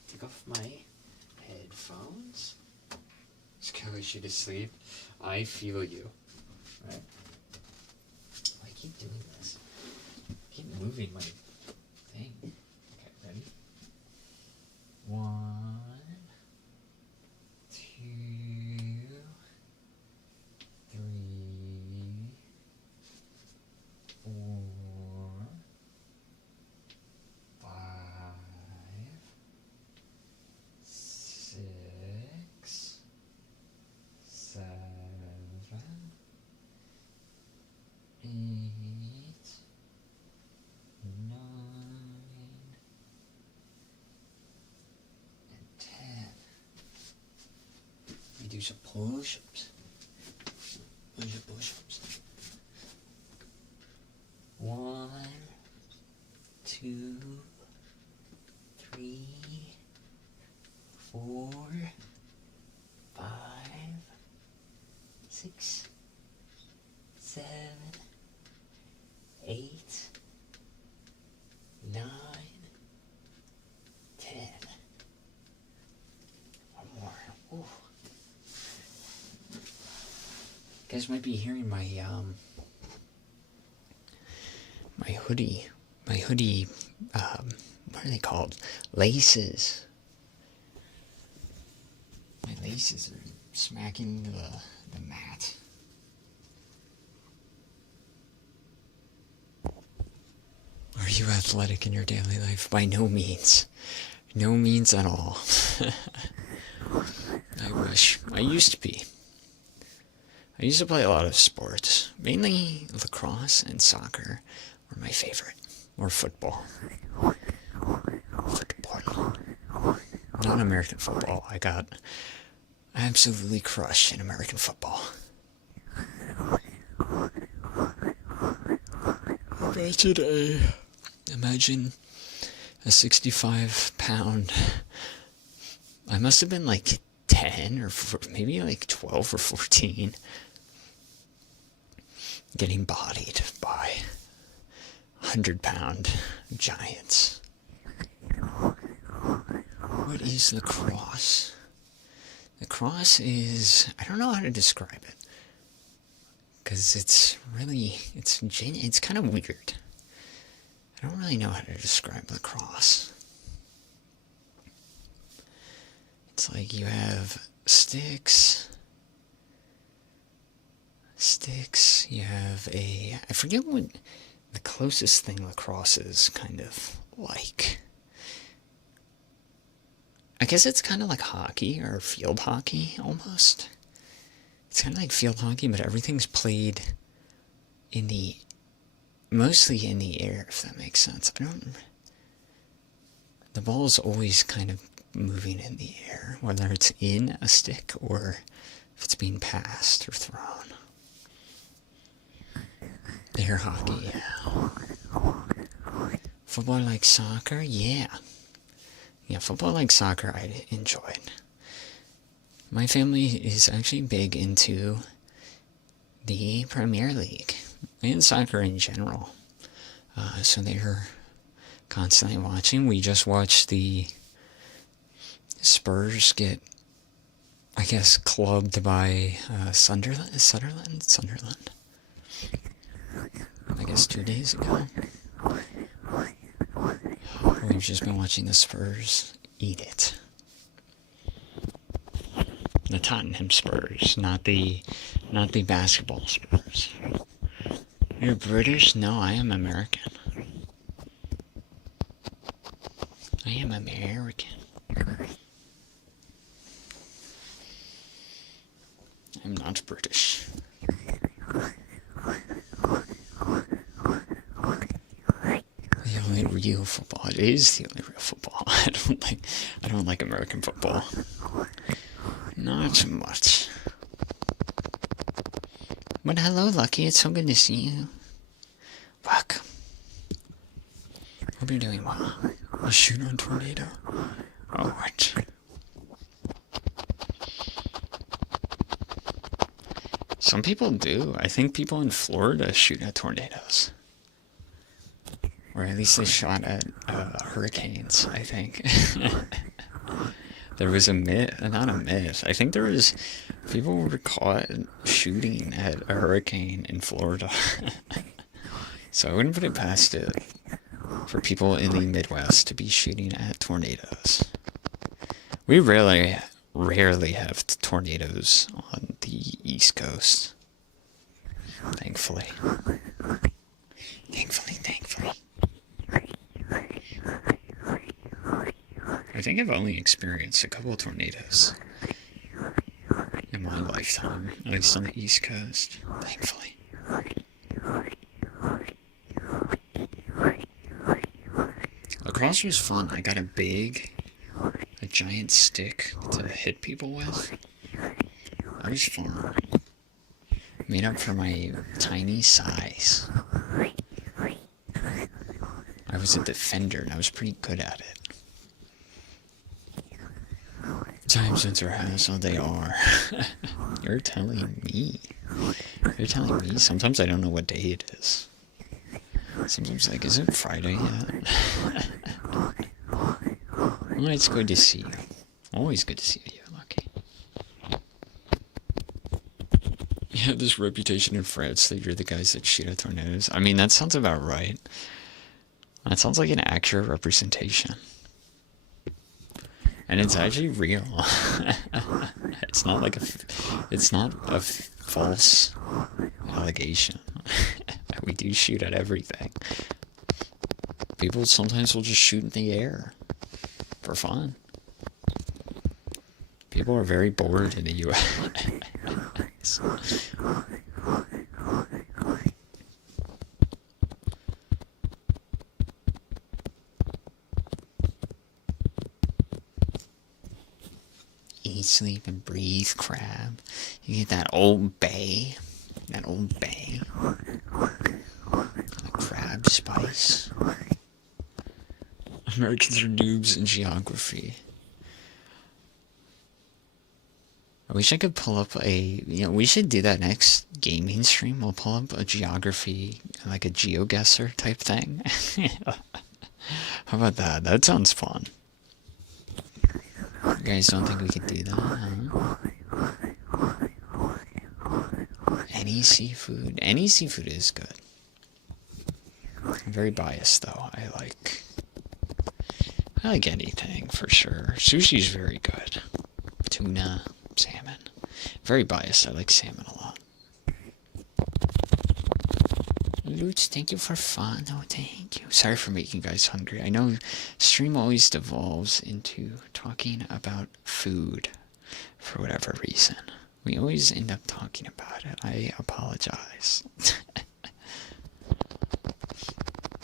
Take off my headphones. Just goes you to sleep. I feel you. Right? I keep doing this. I keep moving my thing. Okay, ready? 1, 2, 3, 4, 5, 6, 7, 8, 9, and 10. We do some push-ups. Push-ups. 1, 2, 3, 4, 5, 6, 7, 8, 9, 10. One more. Ooh. You guys might be hearing my hoodie, what are they called? Laces. My laces are smacking the mat. Are you athletic in your daily life? By no means. No means at all. I wish. I used to be. I used to play a lot of sports. Mainly lacrosse and soccer were my favorite. Or football. Football. Not American football. I got absolutely crushed in American football. Imagine a 65-pound... I must have been like 10 or maybe like 12 or 14. Getting bodied by 100-pound giants. What is lacrosse? Lacrosse is... I don't know how to describe it. Because it's kind of weird. I don't really know how to describe lacrosse. It's like you have sticks, you have I forget what the closest thing lacrosse is kind of like. I guess it's kind of like hockey or field hockey almost. It's kind of like field hockey, but everything's played mostly in the air, if that makes sense. The ball is always kind of moving in the air, whether it's in a stick or if it's being passed or thrown. Air hockey, yeah. Football like soccer, yeah. Yeah, football like soccer I enjoyed. My family is actually big into the Premier League and soccer in general. So they're constantly watching. We just watched the Spurs get, I guess, clubbed by Sunderland. I guess 2 days ago. We've just been watching the Spurs eat it. The Tottenham Spurs, not the basketball Spurs. You're British? No, I am American. I am American. I'm not British. The only real football. It is the only real football. I don't like American football. Not much. But hello, Lucky. It's so good to see you. Welcome. Hope you're doing well. A shoot on tornado. Oh, what? Some people do. I think people in Florida shoot at tornadoes. Or at least they shot at hurricanes, I think. There was a myth, not a myth. I think there was, people were caught shooting at a hurricane in Florida. So I wouldn't put it past it for people in the Midwest to be shooting at tornadoes. We rarely have tornadoes on the East Coast. Thankfully. I think I've only experienced a couple of tornadoes in my lifetime, at least on the East Coast, thankfully. Lacrosse was fun. I got a giant stick to hit people with. That was fun. Made up for my tiny size. I was a defender and I was pretty good at it. Time sensor has, oh, they are. You're telling me. Sometimes I don't know what day it is. Sometimes like, is it Friday yet? Well, it's good to see you. Always good to see you, Lucky. You have this reputation in France that you're the guys that shoot at tornadoes. I mean, that sounds about right. That sounds like an accurate representation. And it's actually real. It's not a false allegation. We do shoot at everything. People sometimes will just shoot in the air for fun. People are very bored in the U.S. Eat, sleep, and breathe crab. You get that old bay. The crab spice. Americans are noobs in geography. I wish I could pull up we should do that next gaming stream. We'll pull up a geography, like a GeoGuessr type thing. How about that? That sounds fun. You guys don't think we could do that, huh? Any seafood is good. I'm very biased though. I like anything for sure. Sushi's very good. Tuna, salmon. Very biased. I like salmon a lot. Lutz, thank you for fun. Oh, thank you. Sorry for making you guys hungry. I know stream always devolves into talking about food for whatever reason. We always end up talking about it. I apologize.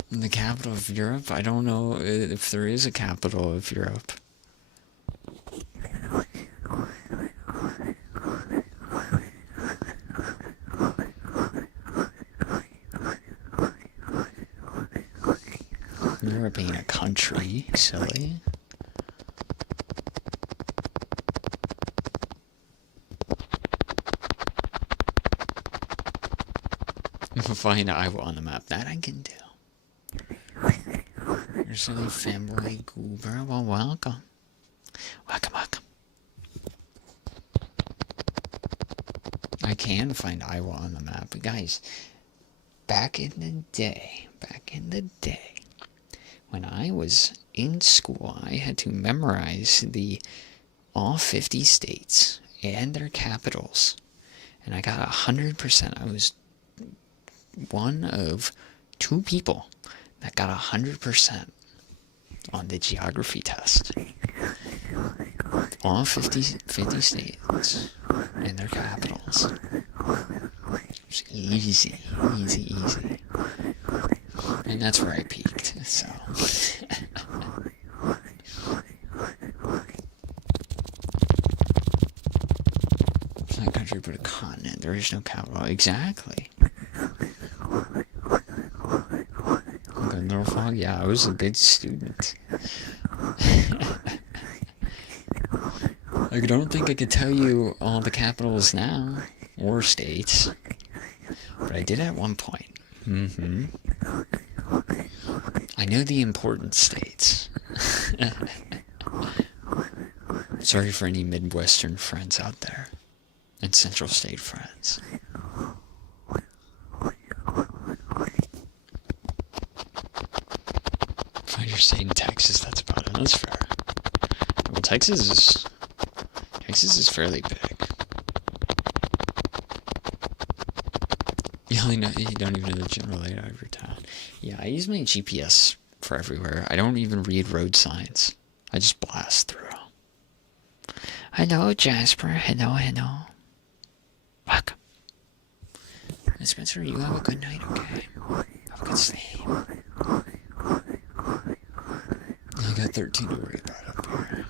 The capital of Europe? I don't know if there is a capital of Europe. Europe being a country, silly. Find Iowa on the map. That I can do. There's a fanboy goober. Well, welcome. Welcome. I can find Iowa on the map. But guys, back in the day, when I was in school, I had to memorize all 50 states and their capitals. And I got 100%. I was one of 2 people that got 100% on the geography test. All 50 states and their capitals. It was easy. And that's where I peaked, so. It's not a country but a continent. There is no capital. Exactly. Norfolk? Yeah, I was a good student. I don't think I could tell you all the capitals now, or states, but I did at one point. I know the important states. Sorry for any Midwestern friends out there, and Central State friends. Find your state in Texas, that's about it. That's fair. Well, Texas is fairly big. You don't even know the general layout of your town. Yeah, I use my GPS for everywhere. I don't even read road signs. I just blast through. Hello, Jasper. Hello. Welcome. Spencer, you have a good night, okay? Have a good sleep. I got 13 to worry about up here.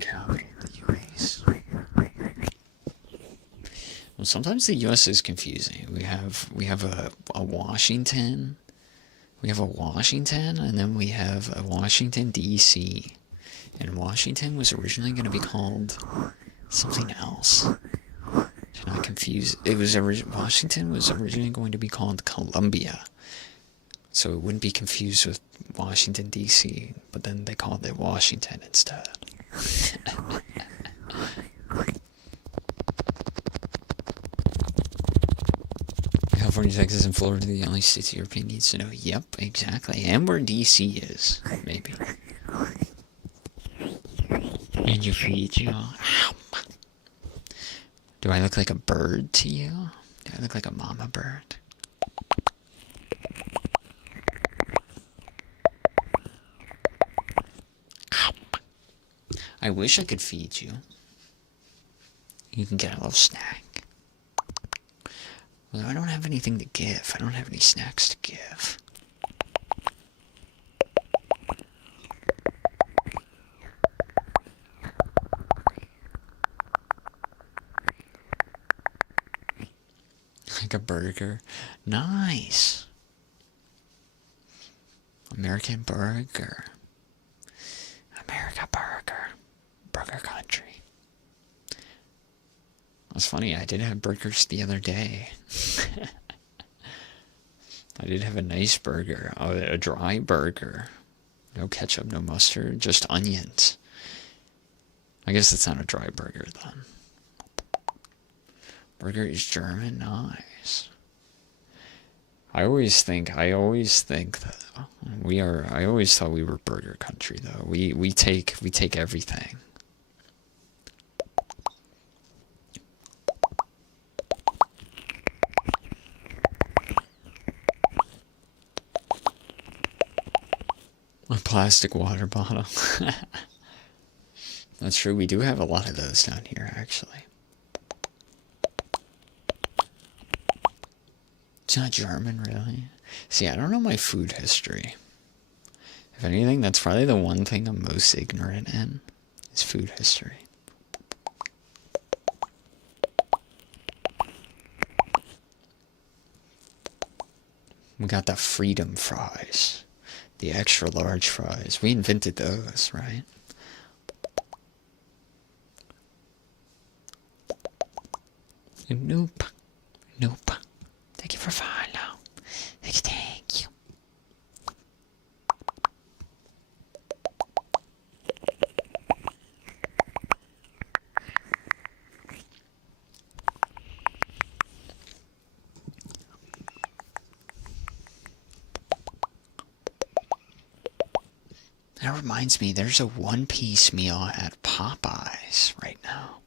Capital of the U.S. Well, sometimes the U.S. is confusing. We have a Washington. We have a Washington, and then we have a Washington, D.C. And Washington was originally going to be called something else. To not confuse, Washington was originally going to be called Columbia, so it wouldn't be confused with Washington, D.C., but then they called it Washington instead. California, Texas, and Florida are the only states the European needs to know. Yep, exactly. And where DC is, maybe. And you feed you. Do I look like a bird to you? Do I look like a mama bird? I wish I could feed you. You can get a little snack. Well, I don't have anything to give. I don't have any snacks to give. Like a burger. Nice. American burger. America burger. Burger country. That's funny, I did have burgers the other day. I did have a nice burger, a dry burger. No ketchup, no mustard, just onions. I guess it's not a dry burger then. Burger is German, nice. I always think that I always thought we were burger country though. We take everything. plastic water bottle. That's true, we do have a lot of those down here, actually. It's not German, really. See, I don't know my food history. If anything, that's probably the one thing I'm most ignorant in, is food history. We got the freedom fries. The extra large fries. We invented those, right? Nope. Nope. Thank you for follow. Thank you. That reminds me, there's a one-piece meal at Popeyes right now.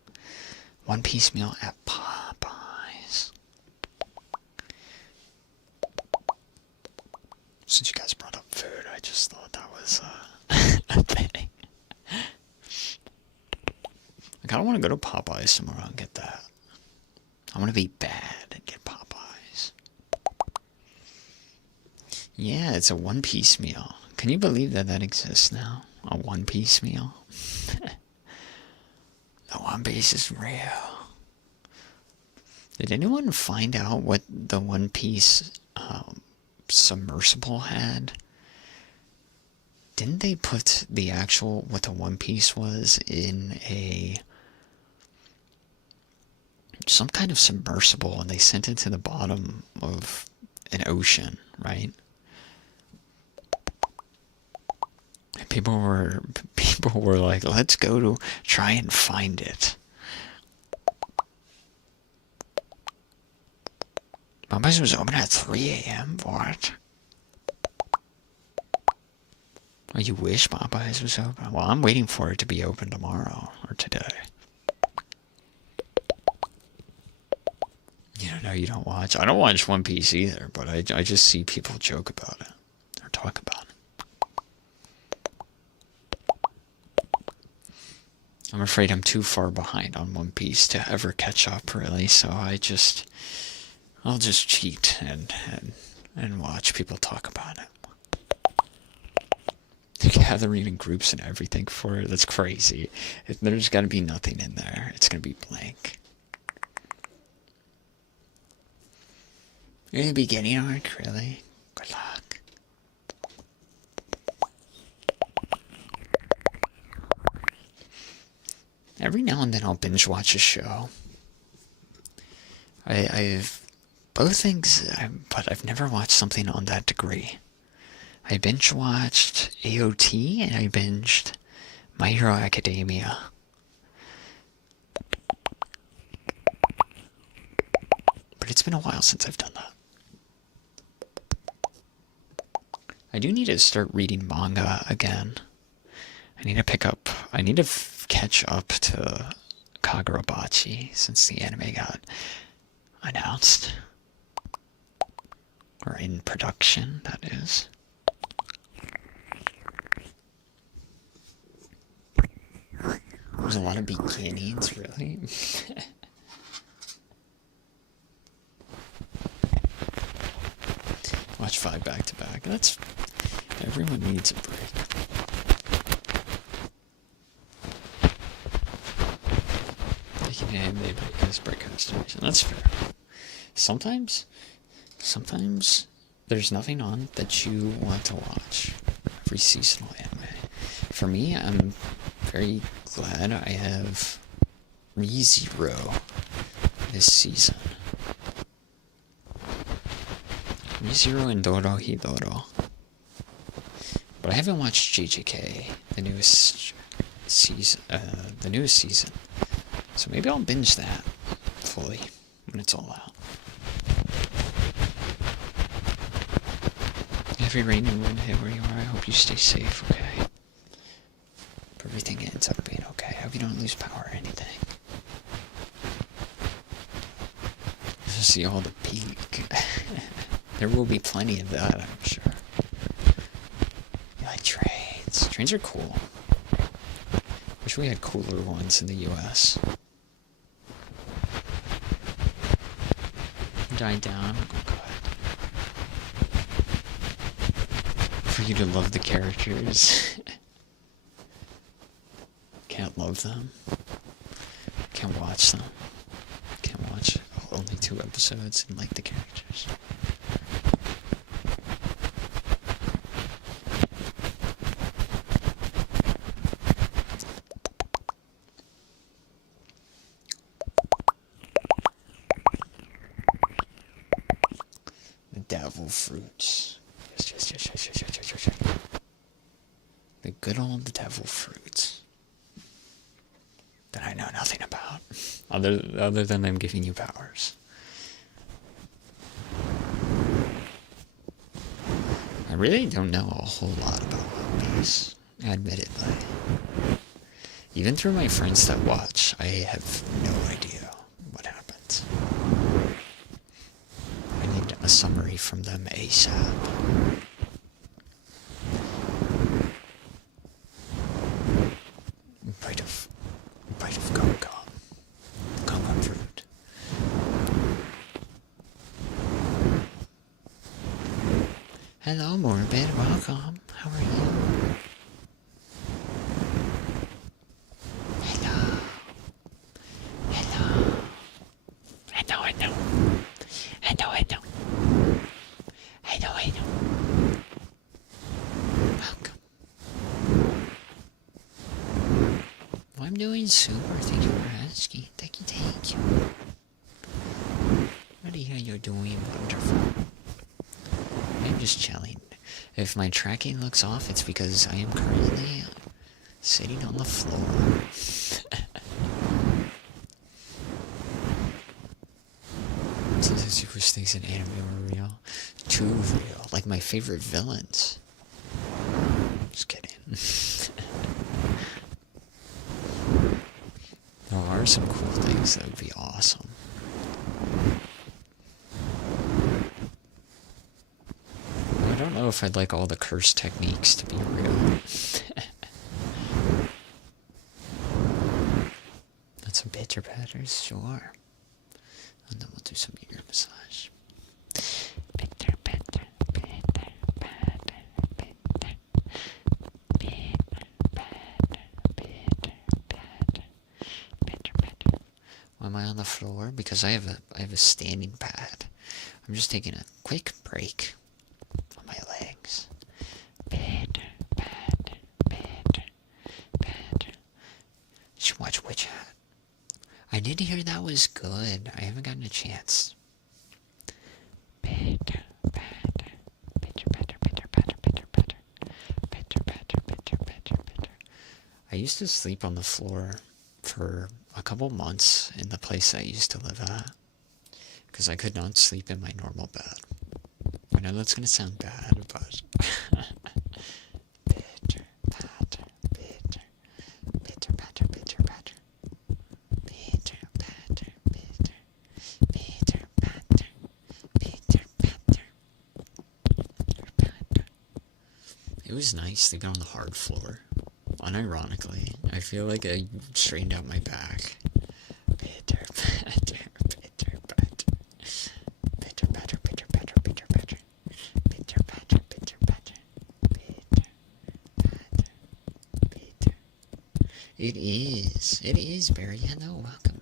One-piece meal at Popeyes. Since you guys brought up food, I just thought that was a thing. Like, I don't want to go to Popeyes tomorrow and get that. I want to be bad and get Popeyes. Yeah, it's a one-piece meal. Can you believe that that exists now? A one-piece meal? The One Piece is real. Did anyone find out what the One Piece submersible had? Didn't they put the actual, what the One Piece was, in some kind of submersible, and they sent it to the bottom of an ocean, right? People were like, let's go to try and find it. Popeyes was open at 3 a.m. What? Oh, you wish Popeyes was open? Well, I'm waiting for it to be open tomorrow or today. No, you don't watch. I don't watch One Piece either, but I just see people joke about it or talk about it. I'm afraid I'm too far behind on One Piece to ever catch up, really, so I'll just cheat and watch people talk about it. They're gathering in groups and everything for it. That's crazy. There's got to be nothing in there. It's going to be blank. You're in the beginning arc, really? Good luck. Every now and then I'll binge watch a show. I've both things, but I've never watched something on that degree. I binge watched AOT and I binged My Hero Academia. But it's been a while since I've done that. I do need to start reading manga again. I need to catch up to Kagurabachi since the anime got announced. Or in production, that is. There's a lot of beginnings, really. Watch 5 back to back. Everyone needs a break. And they break this breakcast. That's fair. Sometimes there's nothing on that you want to watch. Every seasonal anime. For me, I'm very glad I have ReZero this season. ReZero and Dorohedoro. But I haven't watched JJK, the newest season. So maybe I'll binge that fully when it's all out. Heavy rain and wind hit where you are. I hope you stay safe, okay? Hope everything ends up being okay. I hope you don't lose power or anything. You'll see all the peak. There will be plenty of that, I'm sure. You like trades? Trains are cool. Wish we had cooler ones in the US. Died down. Oh god. For you to love the characters. Can't love them. Can't watch them. Can't watch only 2 episodes and like the characters. The devil fruits. Yes. The good old devil fruits. That I know nothing about. Other than them giving you powers. I really don't know a whole lot about One Piece, admittedly. Even through my friends that watch, I have no idea what happens. I need a summary from them ASAP. Bite of gum fruit. Hello, Morbid. Welcome. How are you? Hello. Welcome. Well, I'm doing super. Thank you for asking. Thank you. What do you hear you're doing wonderful? I'm just chilling. If my tracking looks off, it's because I am currently sitting on the floor. Sometimes you wish things in anime were real. Too real. Like my favorite villains. Just kidding. There are some cool things that would be awesome. I don't know if I'd like all the curse techniques to be real. That's some picture patterns, sure. And then we'll do some ear massage. Bitter. Why am I on the floor? Because I have a standing pad. I'm just taking a quick break on my legs. Bitter. You should watch Witch Hat. I did hear that was good. I haven't gotten a chance. Bitter. I used to sleep on the floor for a couple months in the place I used to live at. Because I could not sleep in my normal bed. I know that's going to sound bad, but... Bitter. It was nice sleeping on the hard floor. Unironically, I feel like I straightened out my back. Bitter. It is, Barry. Hello, welcome.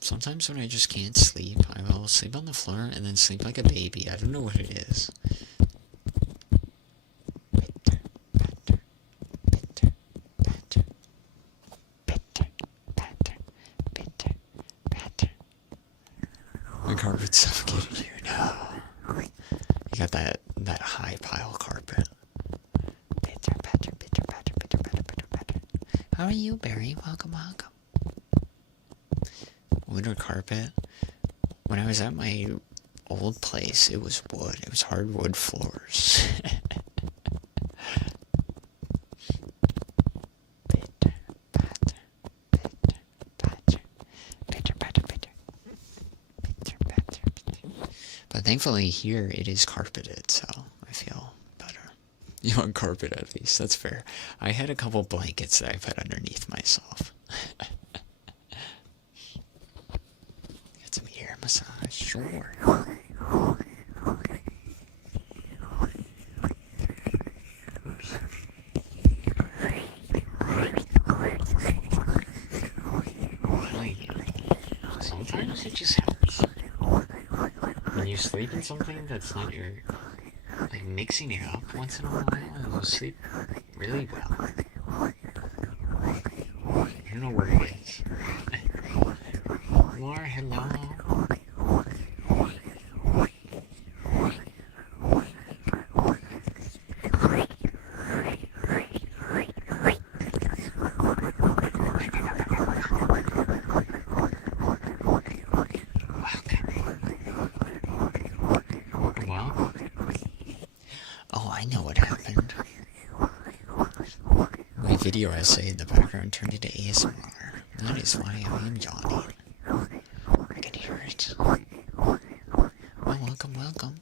Sometimes when I just can't sleep, I will sleep on the floor and then sleep like a baby. I don't know what it is. My carpet's suffocating you now. You got that high pile carpet. How are you, Barry? Welcome. Wood carpet. When I was at my old place, it was wood. It was hardwood floors. But Thankfully here it is carpeted, so I feel better. You want carpet at least, that's fair. I had a couple blankets that I put underneath myself. Get some ear massage, sure. Sometimes it just helps. When you sleep in something that's not your, like mixing it up once in a while, you'll sleep really well. I don't know what it is. Laura, hello. Video essay in the background turned into ASMR. That is why I am yawning. I can hear it. Well, welcome, welcome.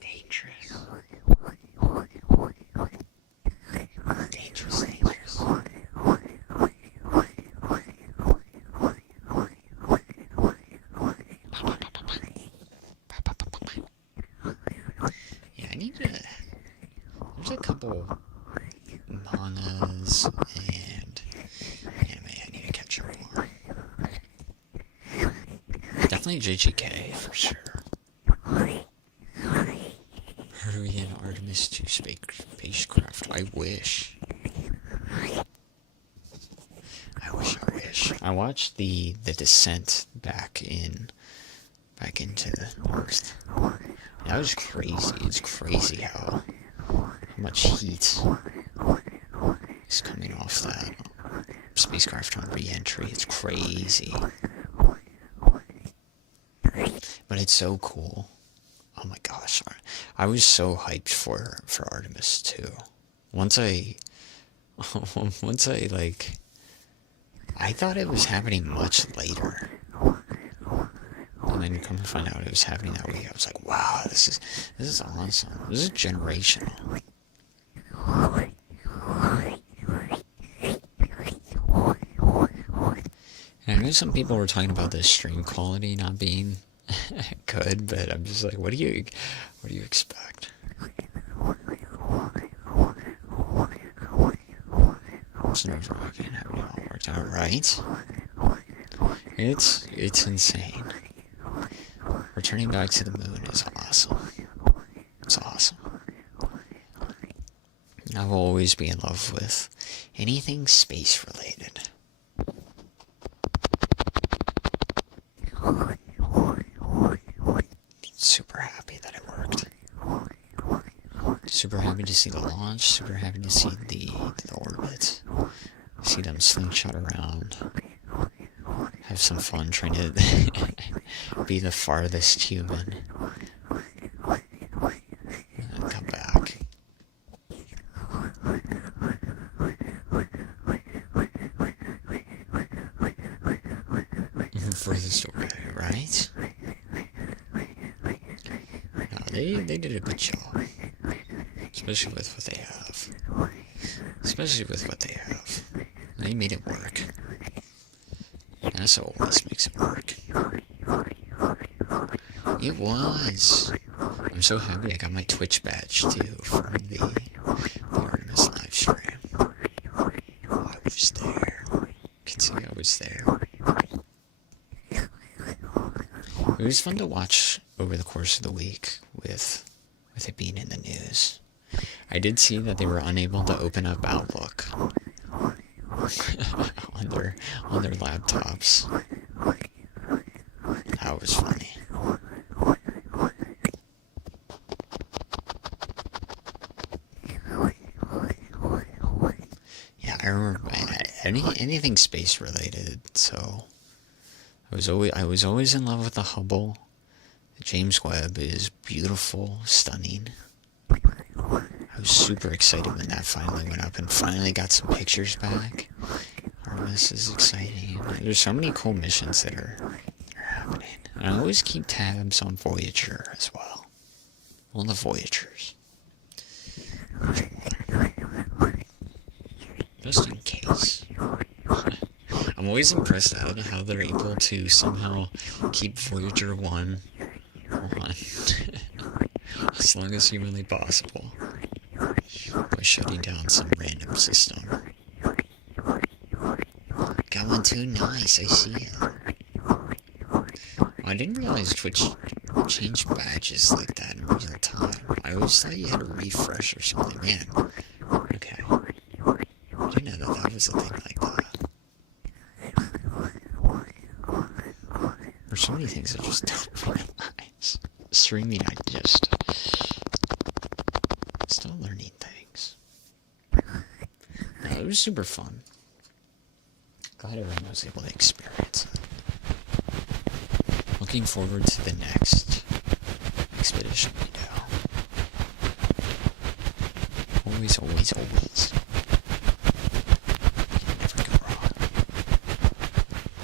Dangerous. Dangerous, dangerous. There's a couple mangas and anime I need to catch up on. Definitely JGK for sure. Hurry and Artemis 2 spacecraft. I wish. I watched the descent back into the Earth. That was crazy. It's crazy how much heat is coming off that spacecraft on re-entry. It's crazy. But it's so cool. Oh my gosh. I was so hyped for Artemis too. Once I I thought it was happening much later. And then you come to find out it was happening that week. I was like, wow, this is awesome. This is generational. And I know some people were talking about the stream quality not being good, but I'm just like, what do you expect? It's nerve-wracking having it all worked out, right? It's insane. Returning back to the moon is awesome. It's awesome. I will always be in love with anything space-related. Super happy that it worked. Super happy to see the launch. Super happy to see the orbit. See them slingshot around. Have some fun trying to be the farthest human. And then come back. Furthest away, right? No, they did a good job. Especially with what they have. They made it work. NASA always makes it work. It was. I'm so happy I got my Twitch badge too from the Artemis live stream. Oh, I was there. You can see I was there. It was fun to watch over the course of the week with it being in the news. I did see that they were unable to open up Outlook on their laptops. That was funny. Yeah, I remember anything space related. So I was always in love with the Hubble. The James Webb is beautiful, stunning. I was super excited when that finally went up and finally got some pictures back. I Artemis is exciting. There's so many cool missions that are happening. And I always keep tabs on Voyager as well. All the Voyagers. Just in case. I'm always impressed at how they're able to somehow keep Voyager 1 on. As long as humanly possible. By shutting down some random system. Got one too? Nice, I see it. I didn't realize Twitch changed badges like that in real time. I always thought you had to refresh or something. Man. Okay. I didn't know that was a thing like that. There's so many things I just don't realize. Streaming, I just... still learning things. No, it was super fun. Glad everyone was able to experience it. Looking forward to the next expedition we do. Always, always, always. You can never go wrong.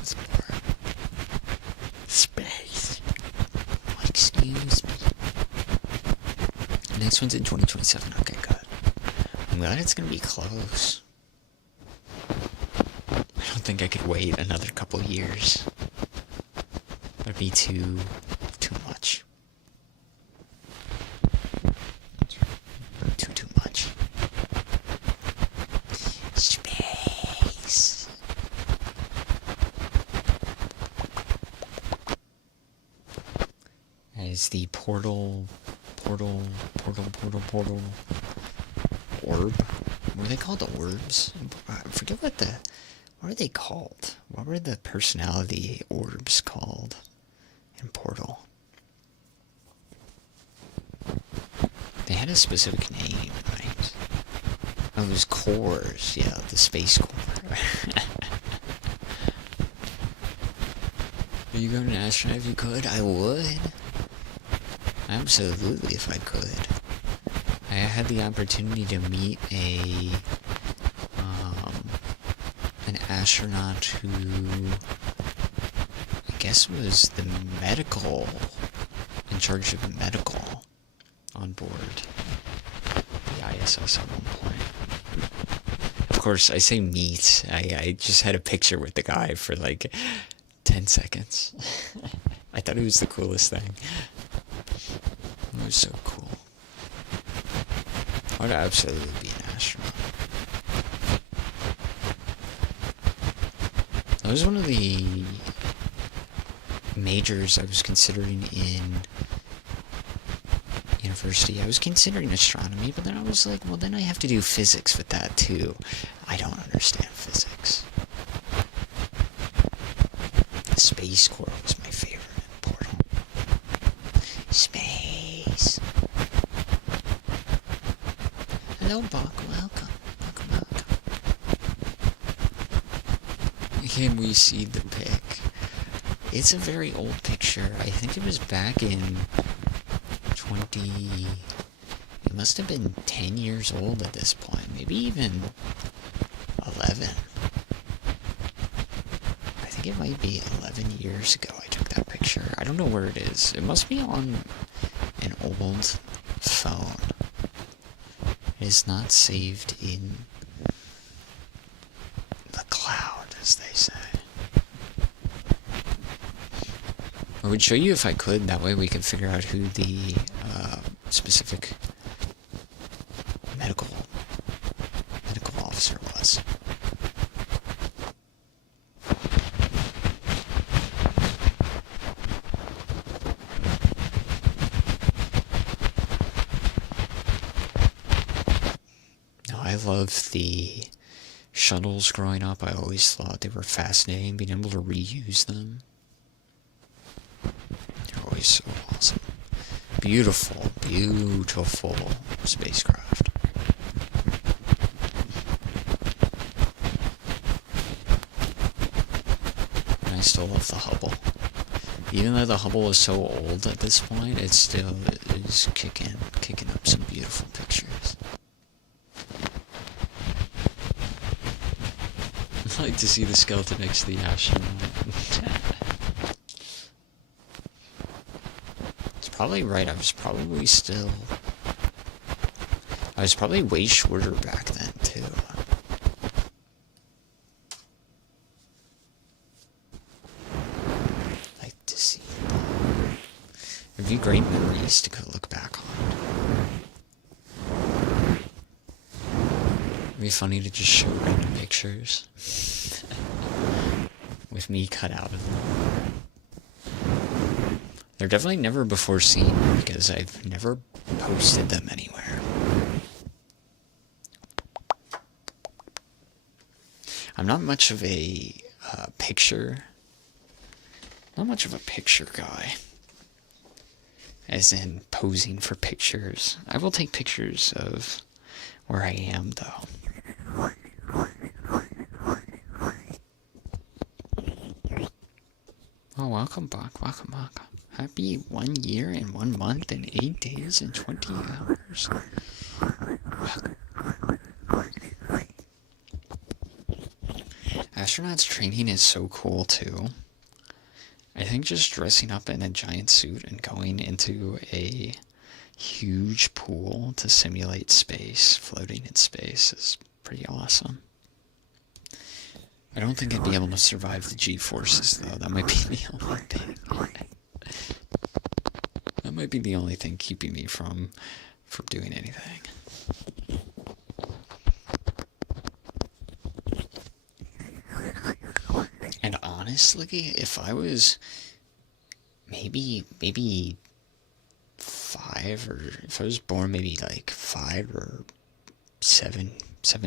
It's more space. Oh, excuse me. The next one's in 2027. Okay, good. I'm glad it's gonna be close. I don't think I could wait another couple years. That'd be too much. Too much. Space. As the portal orb. Were they called orbs? I forget what are they called? What were the personality orbs called in Portal? They had a specific name, right? Oh, it was cores. Yeah, the space core. Are you going to an astronaut if you could? I would. Absolutely, if I could. I had the opportunity to meet an astronaut who I guess was the medical, in charge of medical on board the ISS at one point. Of course, I say meet. I just had a picture with the guy for like 10 seconds. I thought it was the coolest thing. It was so cool. I would absolutely be an astronaut. That was one of the majors I was considering in university. I was considering astronomy, but then I was like, well, then I have to do physics with that too. I don't understand physics. The Space Corps was my favorite in Portal. Space. Hello, Buck. Welcome. Welcome. Can we see the pic? It's a very old picture. I think it was back in it must have been 10 years old at this point. Maybe even 11. I think it might be 11 years ago I took that picture. I don't know where it is. It must be on an old phone. It is not saved in the cloud, as they say. I would show you if I could, that way we could figure out who the specific medical officer was. Now, I love the shuttles growing up. I always thought they were fascinating, being able to reuse them. They're always so awesome. Beautiful, beautiful spacecraft. And I still love the Hubble. Even though the Hubble is so old at this point, it still is kicking up some beautiful pictures. like to see the skeleton next to the astronaut. It's probably right. I was probably way shorter back then, too. Like to see. It'd be great memories to go look back on. It'd be funny to just show random pictures. With me cut out of them. They're definitely never before seen because I've never posted them anywhere. I'm not much of a picture guy. As in posing for pictures. I will take pictures of where I am, though. Oh, welcome back. Happy 1 year and 1 month and 8 days and 20 hours. Astronauts training is so cool, too. I think just dressing up in a giant suit and going into a huge pool to simulate space, floating in space, is pretty awesome. I don't think I'd be able to survive the G-forces, though. That might be the only thing. That might be the only thing keeping me from doing anything. And honestly, if I was maybe 5, or if I was born maybe like 5 or 7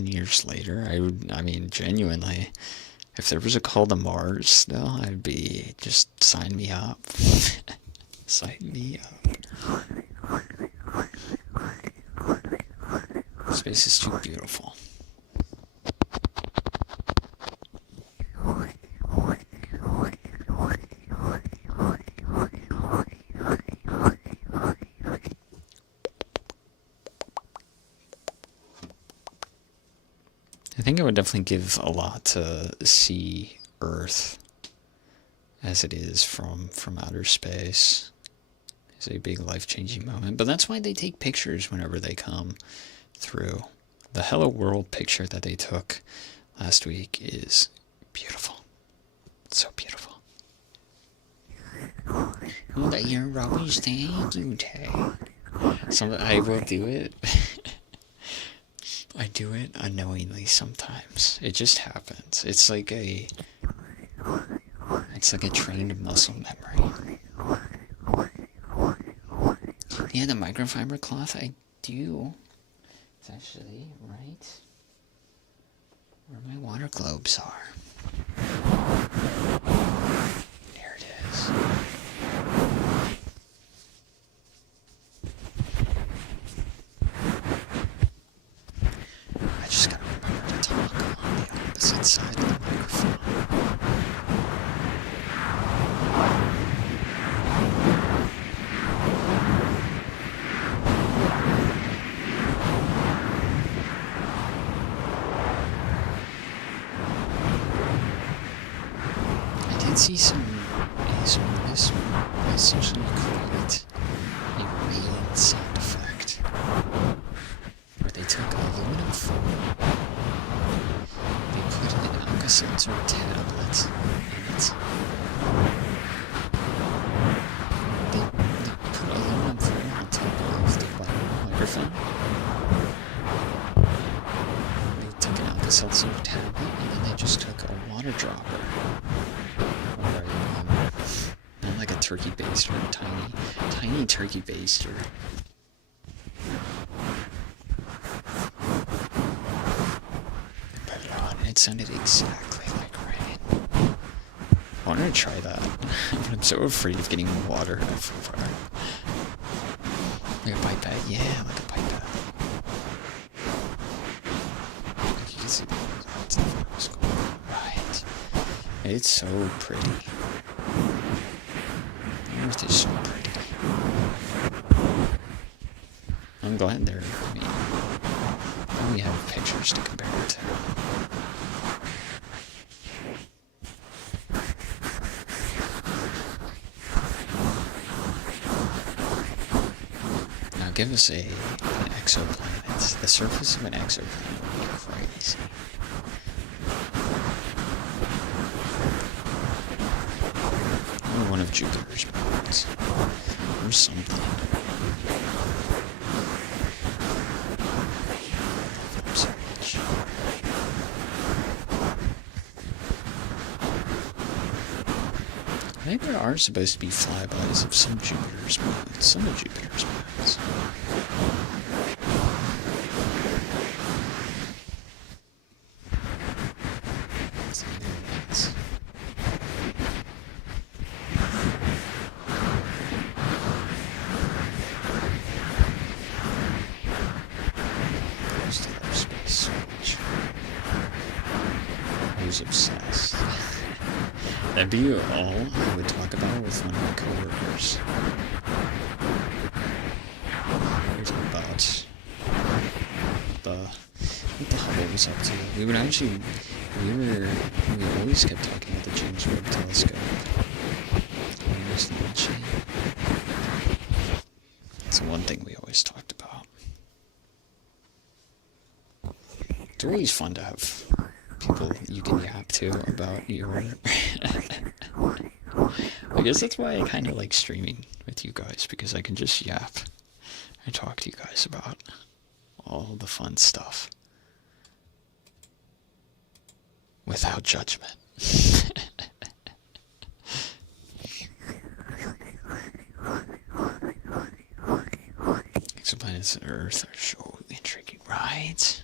years later, I mean, genuinely, if there was a call to Mars still, I'd be, just sign me up. Sign me up. Space is too beautiful. I think I would definitely give a lot to see Earth as it is from outer space. It's a big life-changing moment. But that's why they take pictures whenever they come through. The Hello World picture that they took last week is beautiful. So beautiful. Oh, that you're rubbish. Thank you, Tay. I will do it. I do it unknowingly sometimes. It just happens. It's like a trained muscle memory. Yeah, the microfiber cloth, I do. It's actually right where my water globes are. There it is. I just gotta remember to talk on the opposite side of the microphone. I did see some ASMRists essentially create a rain sound effect where they took aluminum foil, they put an Alka-Seltzer tablet in it, they put aluminum foil on top of the microphone, they took an Alka-Seltzer tablet, and then they just took a water dropper, or not like a turkey baster, a tiny turkey baster. Put it on, and it sounded exactly like rain. I wanted to try that, but I'm so afraid of getting water everywhere. Like a pipette, yeah, like a pipette. Like you can see the photos going on. Right. It's so pretty. The Earth is so pretty. I'm glad we have pictures to compare it to. give us an exoplanet. The surface of an exoplanet would be crazy. Or one of Jupiter's moons. Or something. I think there are supposed to be flybys of some Jupiter's moons. Some of Jupiter's moons. Who's obsessed? That'd be all I would talk about with one of my coworkers. We would talk about what the Hubble was up to. We always kept talking about the James Webb Telescope. It's the one thing we always talked about. It's always fun to have people you can yap to about your I guess that's why I kind of like streaming with you guys, because I can just yap and talk to you guys about all the fun stuff without judgment. Exoplanets and Earth are so intriguing, right?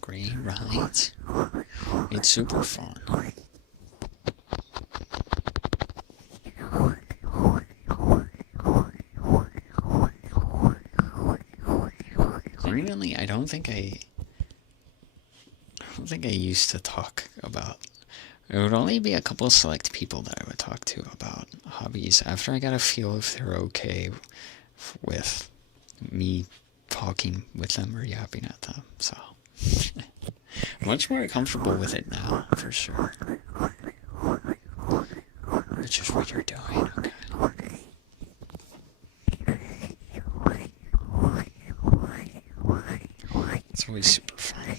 Great, right? It's super fun. Genuinely, I don't think I used to talk about. It would only be a couple of select people that I would talk to about hobbies after I got a feel if they're okay with me talking with them or yapping at them. So I'm much more comfortable with it now, for sure. Which is what you're doing, okay. It's always super fun.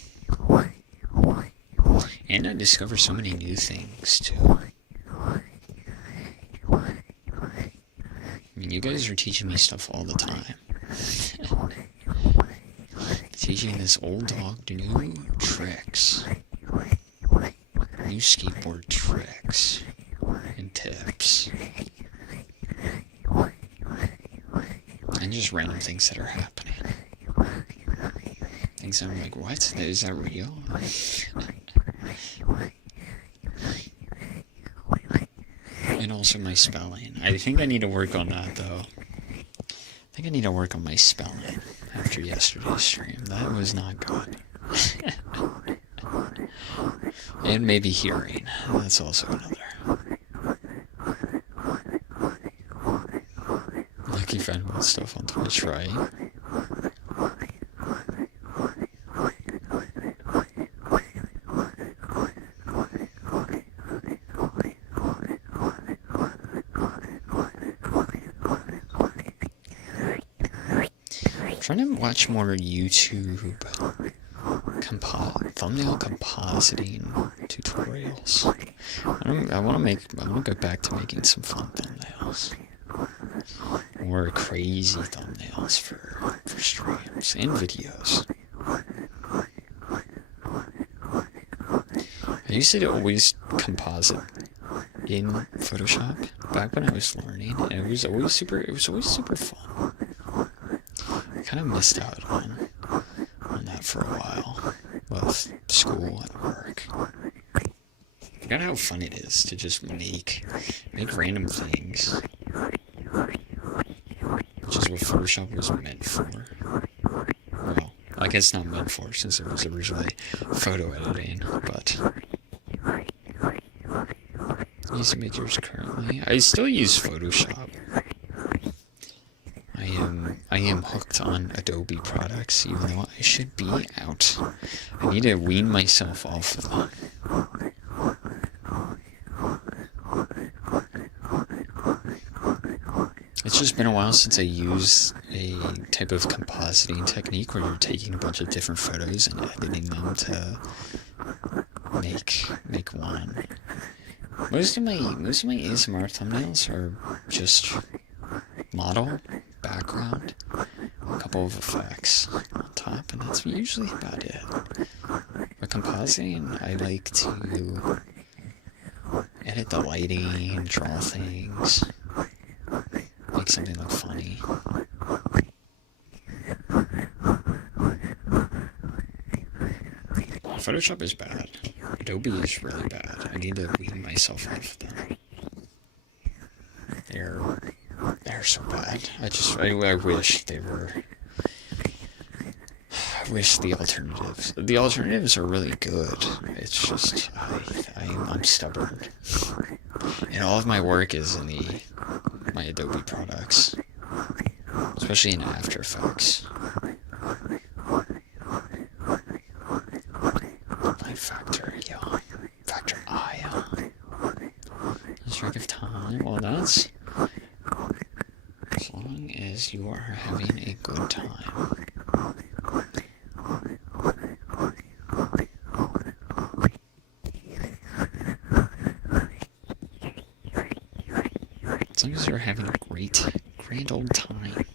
And I discover so many new things, too. I mean, you guys are teaching me stuff all the time. Teaching this old dog new tricks. New skateboard tricks. And tips. And just random things that are happening. Things I'm like, what? Is that real? And also my spelling. I think I need to work on that, though. I think I need to work on my spelling after yesterday's stream. That was not good. And maybe hearing. That's also another. Lucky friend about stuff on Twitch, right? I'm trying to watch more YouTube thumbnail compositing tutorials. I want to go back to making some fun thumbnails. More crazy thumbnails for streams and videos. I used to always composite in Photoshop back when I was learning, and it was always super fun. I kind of missed out on that for a while with school and work. I forgot how fun it is to just make random things, which is what Photoshop was meant for. Well, I guess not meant for, since it was originally photo editing, but I used to make yours currently. I still use Photoshop. I am hooked on Adobe products, even though I should be out. I need to wean myself off of them. It's just been a while since I used a type of compositing technique where you're taking a bunch of different photos and editing them to make one. Most of my ASMR thumbnails are just model, background, a couple of effects on top, and that's usually about it. For compositing, I like to edit the lighting, draw things, make something look funny. Photoshop is bad. Adobe is really bad. I need to wean myself off them. They're so bad. I wish they were. I wish the alternatives. The alternatives are really good. It's just I'm stubborn, and all of my work is in my Adobe products, especially in After Effects. Factor I. Strike of time. Well, that's as long as you are having a good time. As long as you're having a grand old time.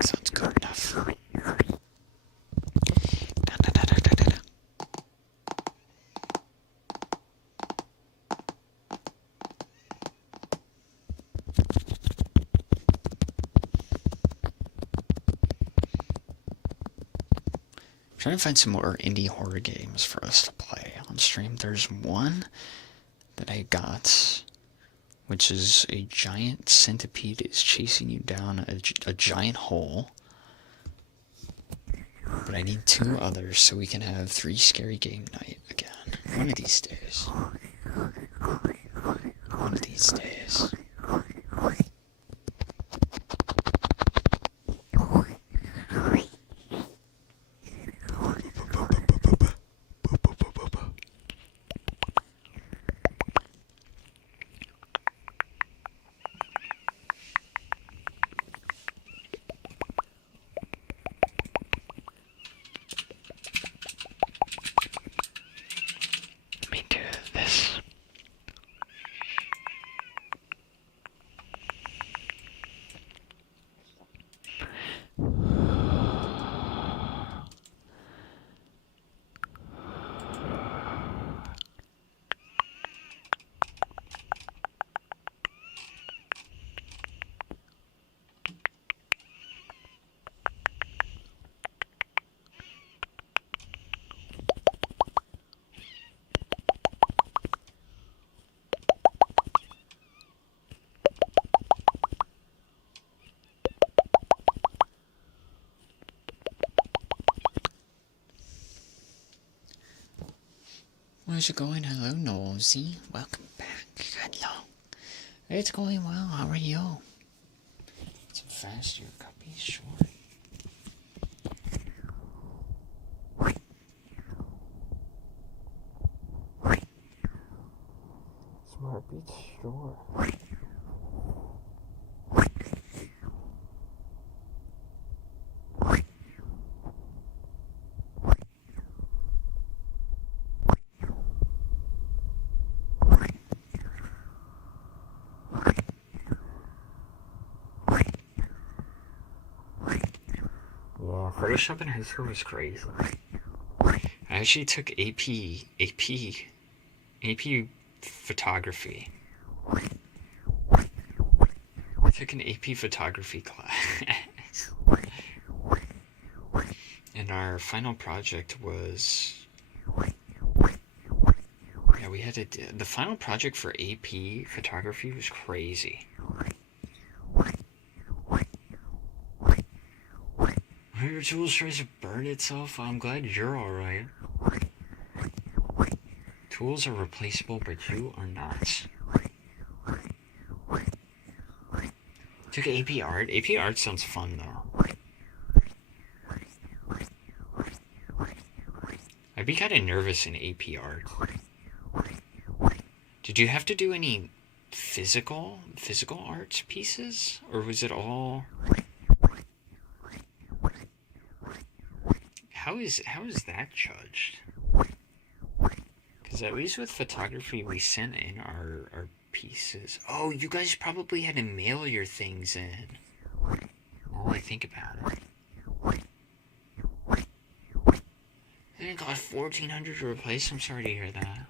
Sounds good enough. Trying to find some more indie horror games for us to play on stream. There's one that I got, which is a giant centipede is chasing you down a giant hole. But I need 2 others so we can have 3 scary game night again. One of these days. One of these days. How's it going? Hello, Nosy. Welcome back. Hello. It's going well. How are you? It's a fast your copy, sure. Smart beats, sure. Photoshop in high school was crazy. I actually took AP photography. I took an AP photography class. And our final project was... Yeah, we had to... The final project for AP photography was crazy. Your tool tries to burn itself. I'm glad you're alright. Tools are replaceable, but you are not. Took AP Art. AP Art sounds fun, though. I'd be kind of nervous in AP art. Did you have to do any physical arts pieces, or was it all? How is that judged? Because at least with photography, we sent in our pieces. Oh, you guys probably had to mail your things in. All I think about it. And it cost $1,400 to replace. I'm sorry to hear that.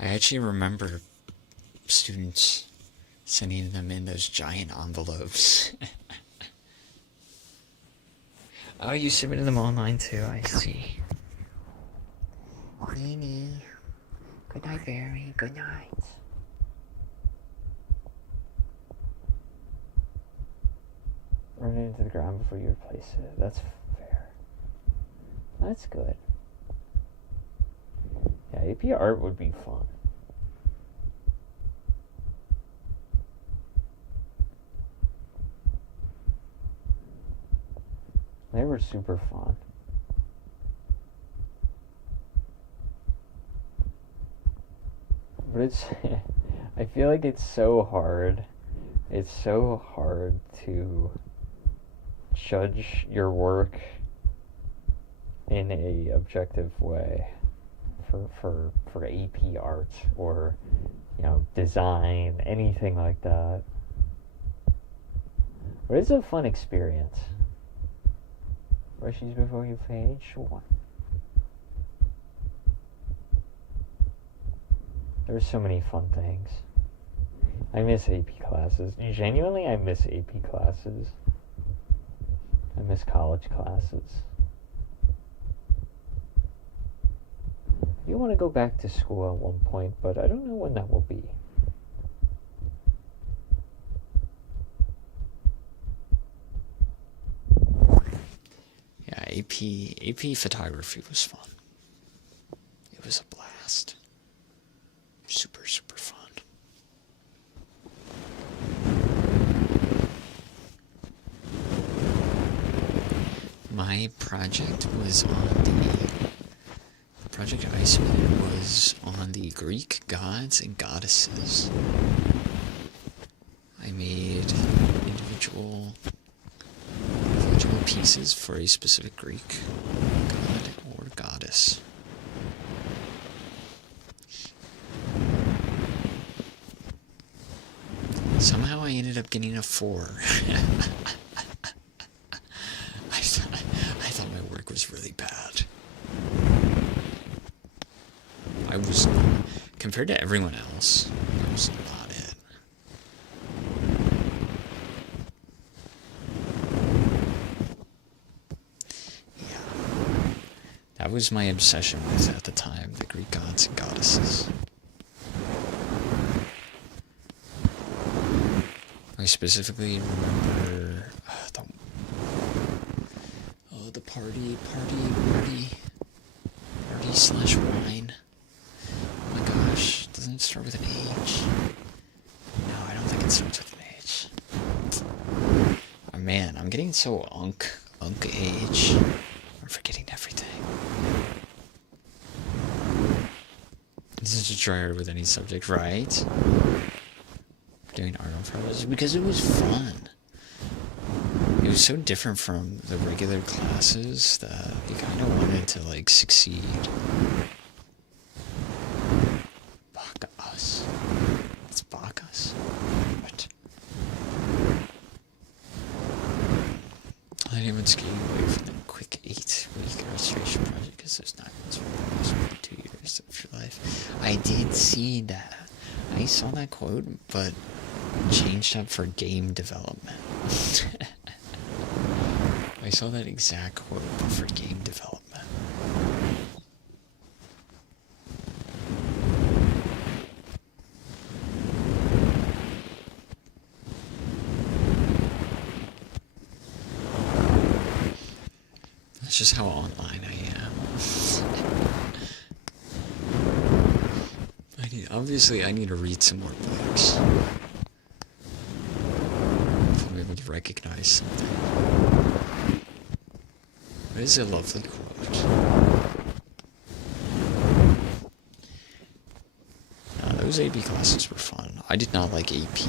I actually remember students sending them in those giant envelopes. Oh, you submitted them online too, I see. Nini. Good night, Barry. Good night. Run it into the ground before you replace it. That's fair. That's good. Yeah, AP art would be fun. They were super fun. But it's, I feel like it's so hard. It's so hard to judge your work in a objective way for AP art or, design, anything like that. But it's a fun experience. Brushes before you fade? Sure. There's so many fun things. I miss AP classes. Genuinely, I miss AP classes. I miss college classes. I do want to go back to school at one point, but I don't know when that will be. Yeah, AP photography was fun. It was a blast. Super, super fun. My project was on the project I submitted was on the Greek gods and goddesses. I made individual pieces for a specific Greek god or goddess. Somehow I ended up getting a 4. I thought my work was really bad. I was, compared to everyone else, that was not it. Yeah. That was my obsession with at the time, the Greek gods and goddesses. I specifically remember the party slash wine. Oh my gosh, doesn't it start with an H? No, I don't think it starts with an H. Oh man, I'm getting so unk age. I'm forgetting everything. This is a tryhard with any subject, right? Doing art on Fridays because it was fun. It was so different from the regular classes that you kind of wanted to succeed. Bacchus. It's Bacchus. What? I didn't even ski away from the quick 8-week illustration project because there's not much 2 years of your life. I did see that. I saw that quote, but changed up for game development. I saw that exact quote for game development. That's just how online I am. Obviously, I need to read some more books. If I'm able to recognize something. It is a lovely quote. Those AP classes were fun. I did not like AP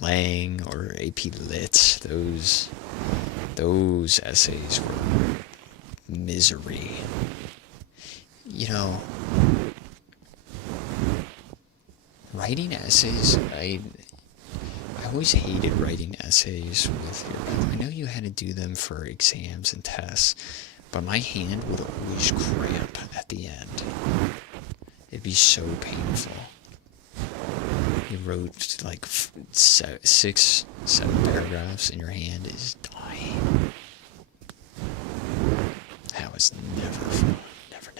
Lang or AP Lit. Those essays were misery. You know, writing essays, I always hated writing essays with your... I know you had to do them for exams and tests, but my hand would always cramp at the end. It'd be so painful. You wrote like 6, 7 paragraphs and your hand is dying. That was never fun. Never.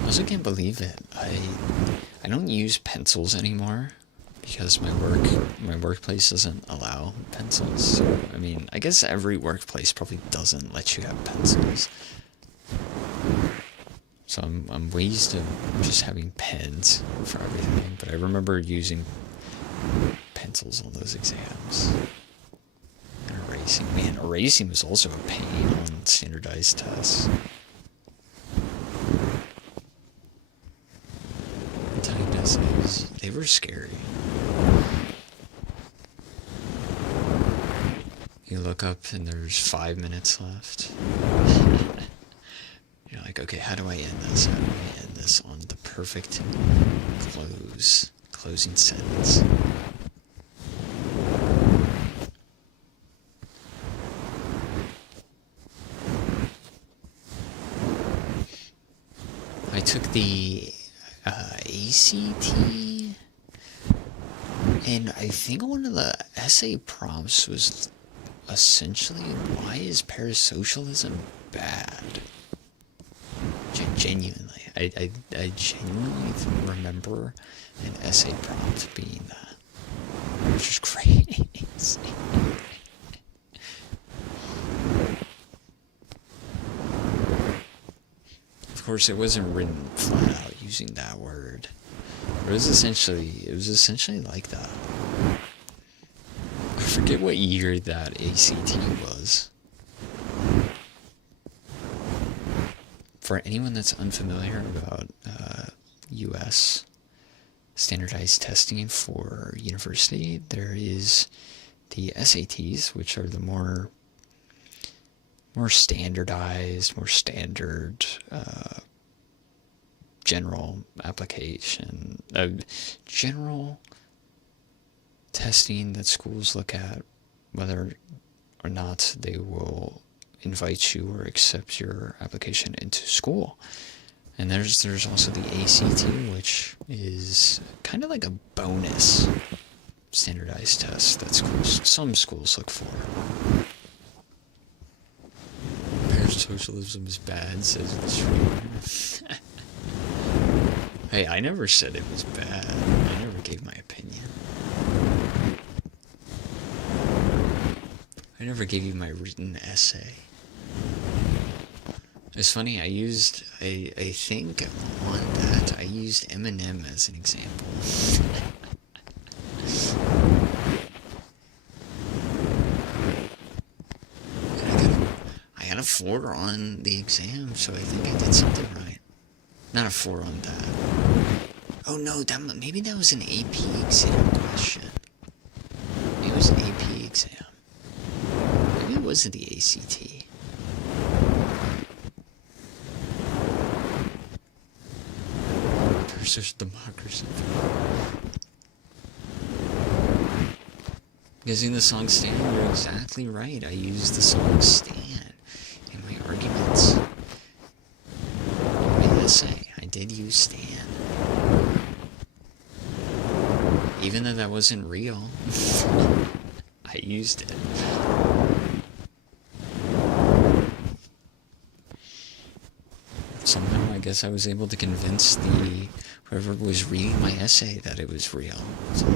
I also can't believe it. I don't use pencils anymore because my workplace doesn't allow pencils. So, I mean, I guess every workplace probably doesn't let you have pencils. So I'm used to just having pens for everything, but I remember using pencils on those exams. And erasing. Man, erasing was also a pain on standardized tests. Typed essays, they were scary. You look up and there's 5 minutes left. You're like, okay, how do I end this? How do I end this on the perfect closing sentence? I took the ACT, and I think one of the essay prompts was essentially, why is parasocialism bad? Genuinely. I genuinely remember an essay prompt being that. Which is crazy. Of course, it wasn't written flat out using that word. It was essentially like that. I forget what year that ACT was. For anyone that's unfamiliar about U.S. standardized testing for university, there is the SATs, which are the more standardized, more standard general application, general testing that schools look at whether or not they will invite you or accept your application into school. And there's also the ACT, which is kind of like a bonus standardized test that some schools look for. Parasocialism is bad, says the streamer. Hey, I never said it was bad. I never gave my opinion. I never gave you my written essay. It's funny, I think on that, I used Eminem as an example. I got a 4 on the exam, so I think I did something right. Not a 4 on that. Oh no, maybe that was an AP exam question. Maybe it was an AP exam. Maybe it wasn't the ACT. Versus democracy. Using the song Stand, you're exactly right. I used the song Stand in my arguments. In my essay, I did use Stand. Even though that wasn't real, I used it. Somehow, I guess I was able to convince whoever was reading my essay that it was real. So,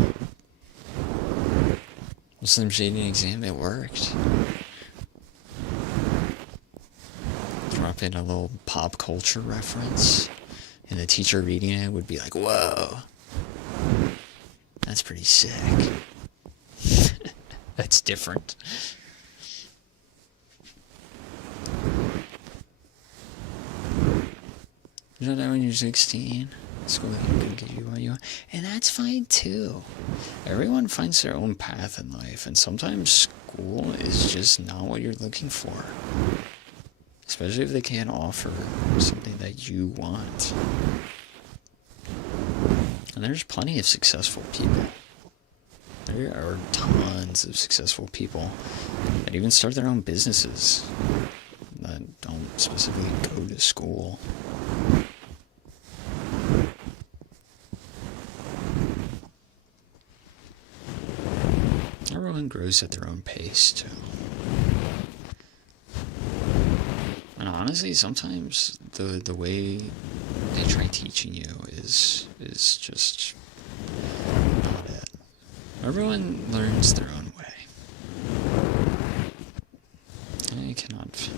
Slim Shady exam, it worked. drop in a little pop culture reference, and the teacher reading it would be like, whoa, that's pretty sick. That's different. You know that when you're 16, school can give you what you want. And that's fine too. Everyone finds their own path in life, and sometimes school is just not what you're looking for. Especially if they can't offer something that you want. And there's plenty of successful people. There are tons of successful people that even start their own businesses that don't specifically go to school. Everyone grows at their own pace, too. And honestly, sometimes the way they try teaching you is just not it. Everyone learns their own way. I cannot.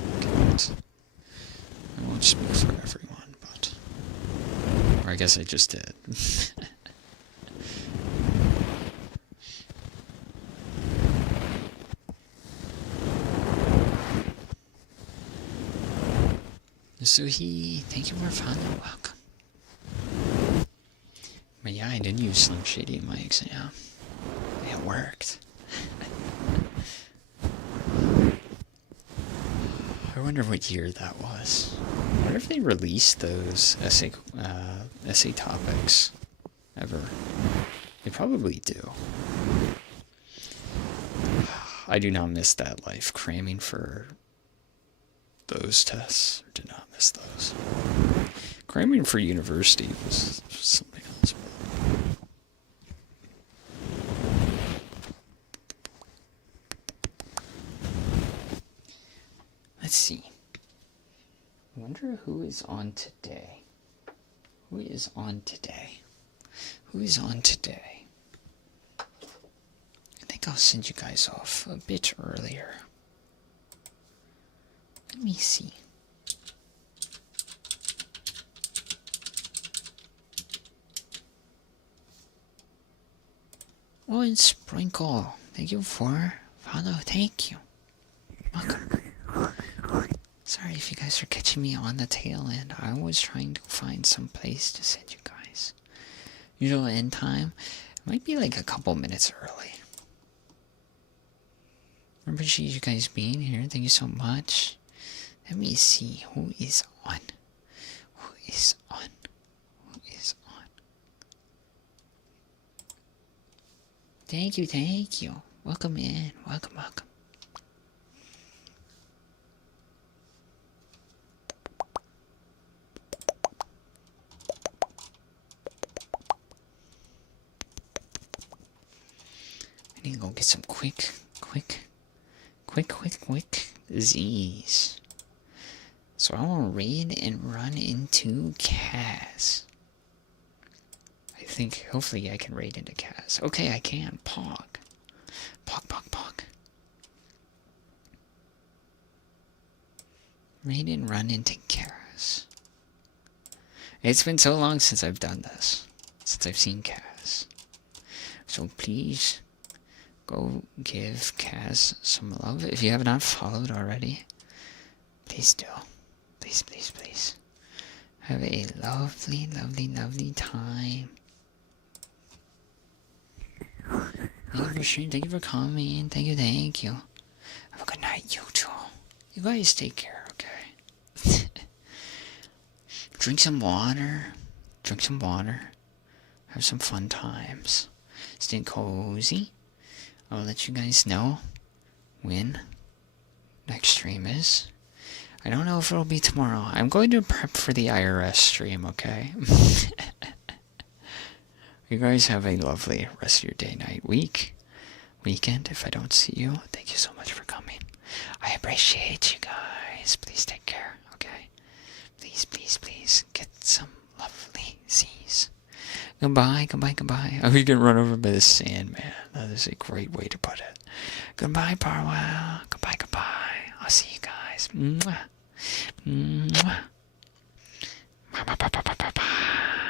I won't speak for everyone, but... Or I guess I just did. Suhi, thank you for following. Welcome. But yeah, I did use Slim Shady in my exam. It worked. I wonder what year that was. I wonder if they released those essay topics ever. They probably do. I do not miss that life, cramming for those tests. Did not miss those. Cramming for university was something else. Let's see. I wonder who is on today. Who is on today? Who is on today? I think I'll send you guys off a bit earlier. Let me see. Oh, and Sprinkle. Thank you for follow. Thank you. Welcome. Sorry if you guys are catching me on the tail end. I was trying to find some place to send you guys. Usual end time. It might be like a couple minutes early. I appreciate you guys being here. Thank you so much. Let me see who is on. Who is on? Who is on? Thank you, thank you. Welcome in. Welcome, welcome. I need to go get some quick Z's. So I will raid and run into Kaz. I think, hopefully I can raid into Kaz. Okay, I can. Pog. Raid and run into Kaz. It's been so long since I've done this. Since I've seen Kaz. So please, go give Kaz some love. If you have not followed already, please do. Please. Have a lovely time. Thank you for streaming. Thank you for coming. Thank you. Have a good night, you two. You guys take care, okay? Drink some water. Have some fun times. Stay cozy. I'll let you guys know when next stream is. I don't know if it'll be tomorrow. I'm going to prep for the IRS stream, okay? You guys have a lovely rest of your day, night, weekend. If I don't see you, thank you so much for coming. I appreciate you guys. Please take care, okay? Please get some lovely Z's. Goodbye. Oh, you get run over by the Sandman. That is a great way to put it. Goodbye, Parwell. Goodbye. I'll see you guys. Mwah. Mwah. Bye, bye, bye, bye, bye, bye.